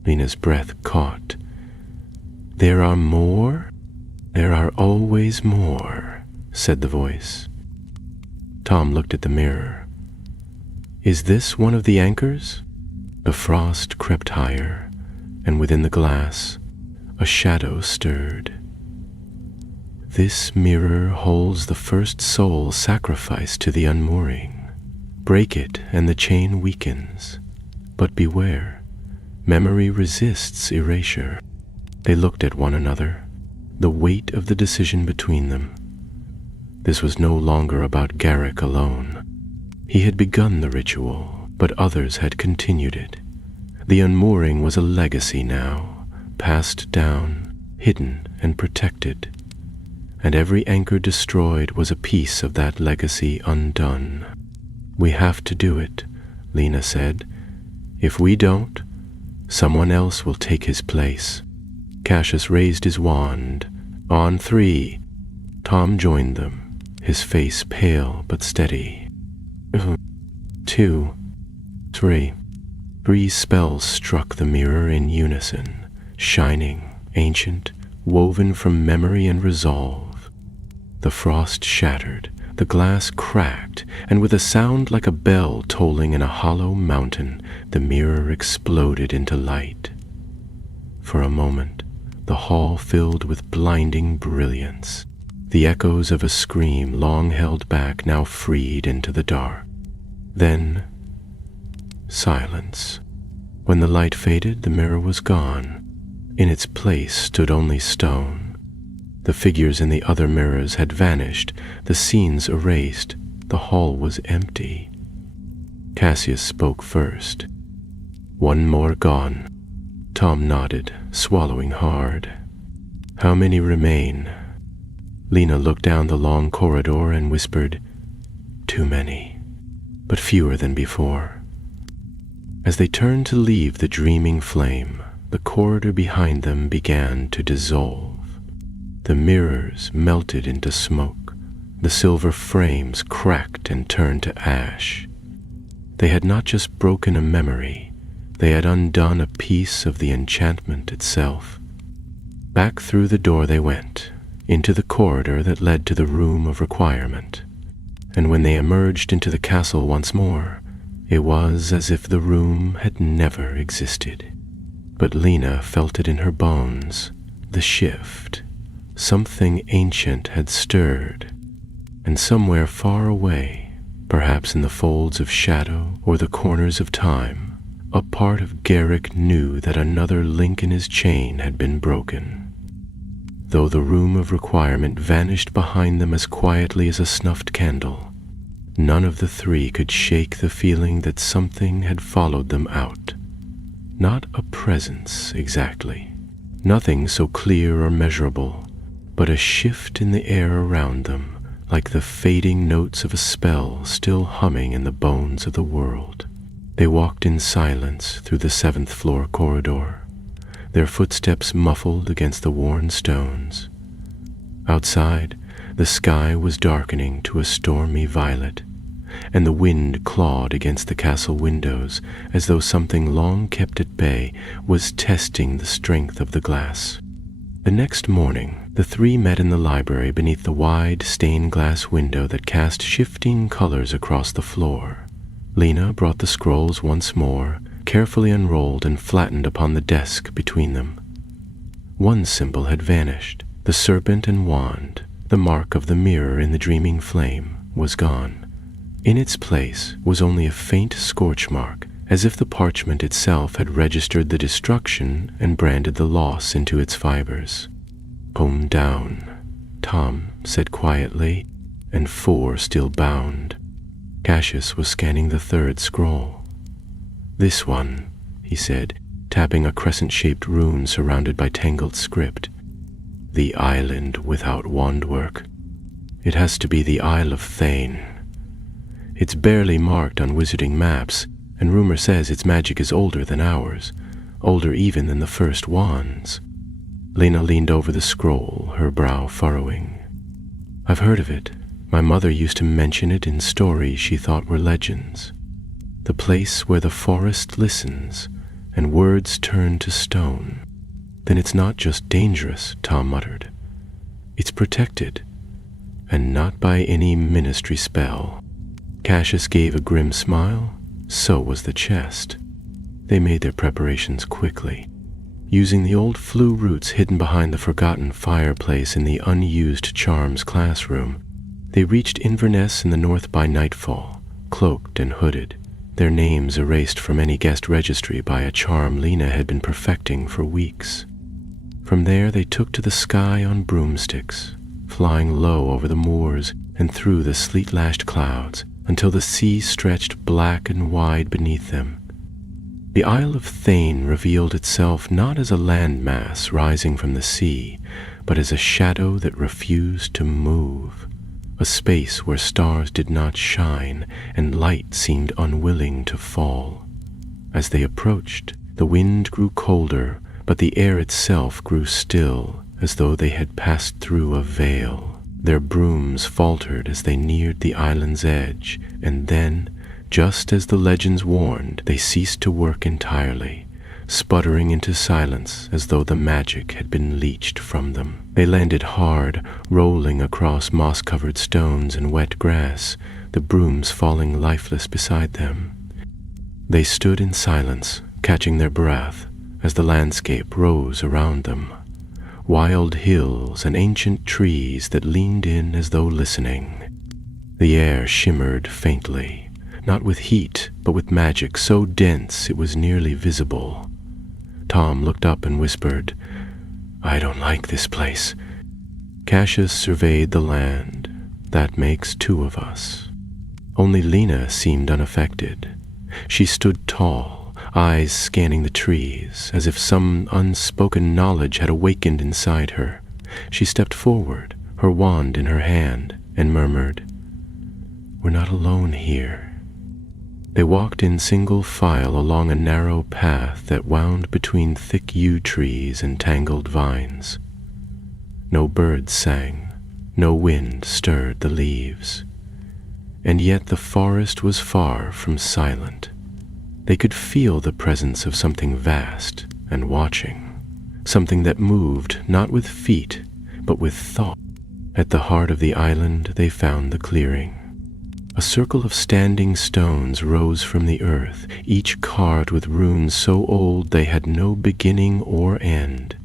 Lena's breath caught. "There are more? There are always more," said the voice. Tom looked at the mirror. "Is this one of the anchors?" The frost crept higher, and within the glass, a shadow stirred. "This mirror holds the first soul sacrificed to the unmooring. Break it, and the chain weakens. But beware, memory resists erasure." They looked at one another, the weight of the decision between them. This was no longer about Garrick alone. He had begun the ritual, but others had continued it. The unmooring was a legacy now, passed down, hidden and protected. and every anchor destroyed was a piece of that legacy undone. "We have to do it," Lena said. "If we don't, someone else will take his place." Cassius raised his wand. "On 3. Tom joined them, his face pale but steady. 2, 3. 3 spells struck the mirror in unison, shining, ancient, woven from memory and resolve. The frost shattered, the glass cracked, and with a sound like a bell tolling in a hollow mountain, the mirror exploded into light. For a moment, the hall filled with blinding brilliance, the echoes of a scream long held back now freed into the dark. Then, silence. When the light faded, the mirror was gone. In its place stood only stone. The figures in the other mirrors had vanished, the scenes erased, the hall was empty. Cassius spoke first. "One more gone." Tom nodded, swallowing hard. "How many remain?" Lena looked down the long corridor and whispered, "Too many, but fewer than before." As they turned to leave the dreaming flame, the corridor behind them began to dissolve. The mirrors melted into smoke. The silver frames cracked and turned to ash. They had not just broken a memory, they had undone a piece of the enchantment itself. Back through the door they went, into the corridor that led to the room of requirement. And when they emerged into the castle once more, it was as if the room had never existed. But Lena felt it in her bones, the shift. Something ancient had stirred, and somewhere far away, perhaps in the folds of shadow or the corners of time, a part of Garrick knew that another link in his chain had been broken. Though the room of requirement vanished behind them as quietly as a snuffed candle, none of the 3 could shake the feeling that something had followed them out. Not a presence exactly, nothing so clear or measurable, but a shift in the air around them, like the fading notes of a spell still humming in the bones of the world. They walked in silence through the 7th floor corridor, their footsteps muffled against the worn stones. Outside, the sky was darkening to a stormy violet, and the wind clawed against the castle windows as though something long kept at bay was testing the strength of the glass. The next morning, the 3 met in the library beneath the wide stained glass window that cast shifting colors across the floor. Lena brought the scrolls once more, carefully unrolled and flattened upon the desk between them. One symbol had vanished. The serpent and wand, the mark of the mirror in the dreaming flame, was gone. In its place was only a faint scorch mark, as if the parchment itself had registered the destruction and branded the loss into its fibers. "Home down," Tom said quietly, "and 4 still bound." Cassius was scanning the 3rd scroll. "This one," he said, tapping a crescent-shaped rune surrounded by tangled script. "The island without wandwork. It has to be the Isle of Thane. It's barely marked on wizarding maps, and rumor says its magic is older than ours, older even than the first wands." Lena leaned over the scroll, her brow furrowing. "I've heard of it. My mother used to mention it in stories she thought were legends. The place where the forest listens and words turn to stone. Then it's not just dangerous," Tom muttered. "It's protected, and not by any ministry spell." Cassius gave a grim smile. So was the chest. They made their preparations quickly. Using the old flue roots hidden behind the forgotten fireplace in the unused charms classroom, they reached Inverness in the north by nightfall, cloaked and hooded, their names erased from any guest registry by a charm Lena had been perfecting for weeks. From there they took to the sky on broomsticks, flying low over the moors and through the sleet-lashed clouds until the sea stretched black and wide beneath them. The Isle of Thane revealed itself not as a landmass rising from the sea, but as a shadow that refused to move, a space where stars did not shine and light seemed unwilling to fall. As they approached, the wind grew colder, but the air itself grew still, as though they had passed through a veil. Their brooms faltered as they neared the island's edge, and then, just as the legends warned, they ceased to work entirely, sputtering into silence as though the magic had been leached from them. They landed hard, rolling across moss-covered stones and wet grass, the brooms falling lifeless beside them. They stood in silence, catching their breath, as the landscape rose around them. Wild hills and ancient trees that leaned in as though listening. The air shimmered faintly, not with heat, but with magic so dense it was nearly visible. Tom looked up and whispered, "I don't like this place." Cassius surveyed the land. "That makes two of us." Only Lena seemed unaffected. She stood tall, eyes scanning the trees, as if some unspoken knowledge had awakened inside her. She stepped forward, her wand in her hand, and murmured, "We're not alone here." They walked in single file along a narrow path that wound between thick yew trees and tangled vines. No birds sang, no wind stirred the leaves, and yet the forest was far from silent. They could feel the presence of something vast and watching, something that moved not with feet, but with thought. At the heart of the island they found the clearing. A circle of standing stones rose from the earth, each carved with runes so old they had no beginning or end.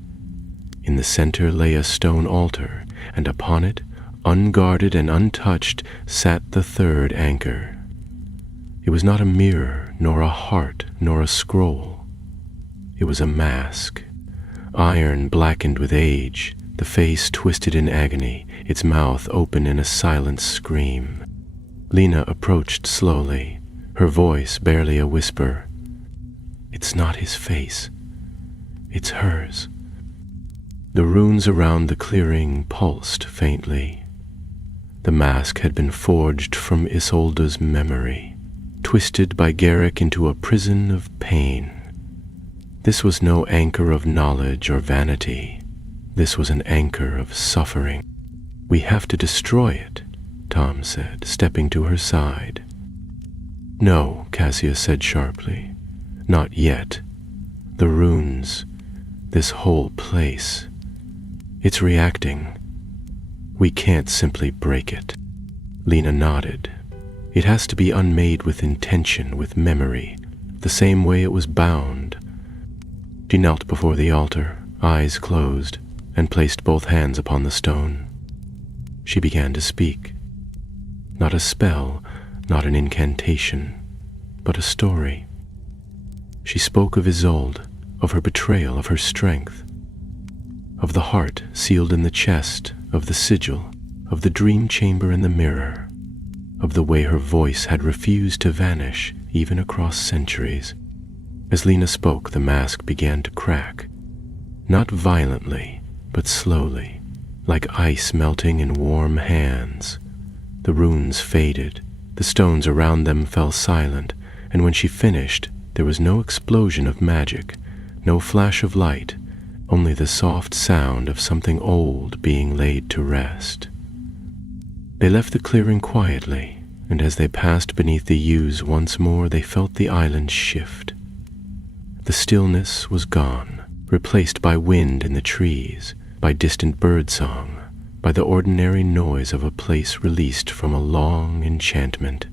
In the center lay a stone altar, and upon it, unguarded and untouched, sat the third anchor. It was not a mirror, nor a heart, nor a scroll. It was a mask, iron blackened with age, the face twisted in agony, its mouth open in a silent scream. Lena approached slowly, her voice barely a whisper. "It's not his face. It's hers." The runes around the clearing pulsed faintly. The mask had been forged from Isolde's memory, twisted by Garrick into a prison of pain. This was no anchor of knowledge or vanity. This was an anchor of suffering. "We have to destroy it," Tom said, stepping to her side. "No," Cassius said sharply. "Not yet. The runes, this whole place, it's reacting. We can't simply break it." Lena nodded. "It has to be unmade with intention, with memory, the same way it was bound." She knelt before the altar, eyes closed, and placed both hands upon the stone. She began to speak. Not a spell, not an incantation, but a story. She spoke of Isolde, of her betrayal, of her strength, of the heart sealed in the chest, of the sigil, of the dream chamber in the mirror, of the way her voice had refused to vanish even across centuries. As Lena spoke, the mask began to crack, not violently, but slowly, like ice melting in warm hands. The runes faded, the stones around them fell silent, and when she finished, there was no explosion of magic, no flash of light, only the soft sound of something old being laid to rest. They left the clearing quietly, and as they passed beneath the yews once more, they felt the island shift. The stillness was gone, replaced by wind in the trees, by distant birdsong, by the ordinary noise of a place released from a long enchantment.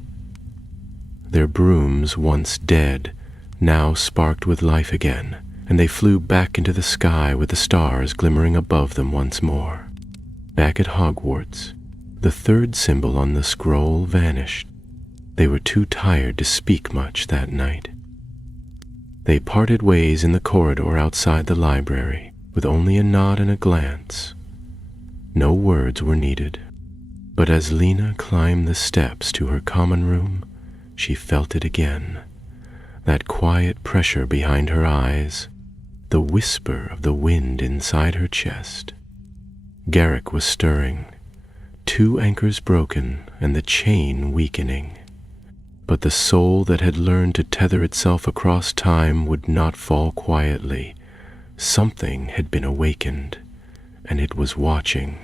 Their brooms, once dead, now sparked with life again, and they flew back into the sky with the stars glimmering above them once more. Back at Hogwarts, the third symbol on the scroll vanished. They were too tired to speak much that night. They parted ways in the corridor outside the library, with only a nod and a glance. No words were needed, but as Lena climbed the steps to her common room, she felt it again, that quiet pressure behind her eyes, the whisper of the wind inside her chest. Garrick was stirring, 2 anchors broken and the chain weakening. But the soul that had learned to tether itself across time would not fall quietly. Something had been awakened, and it was watching.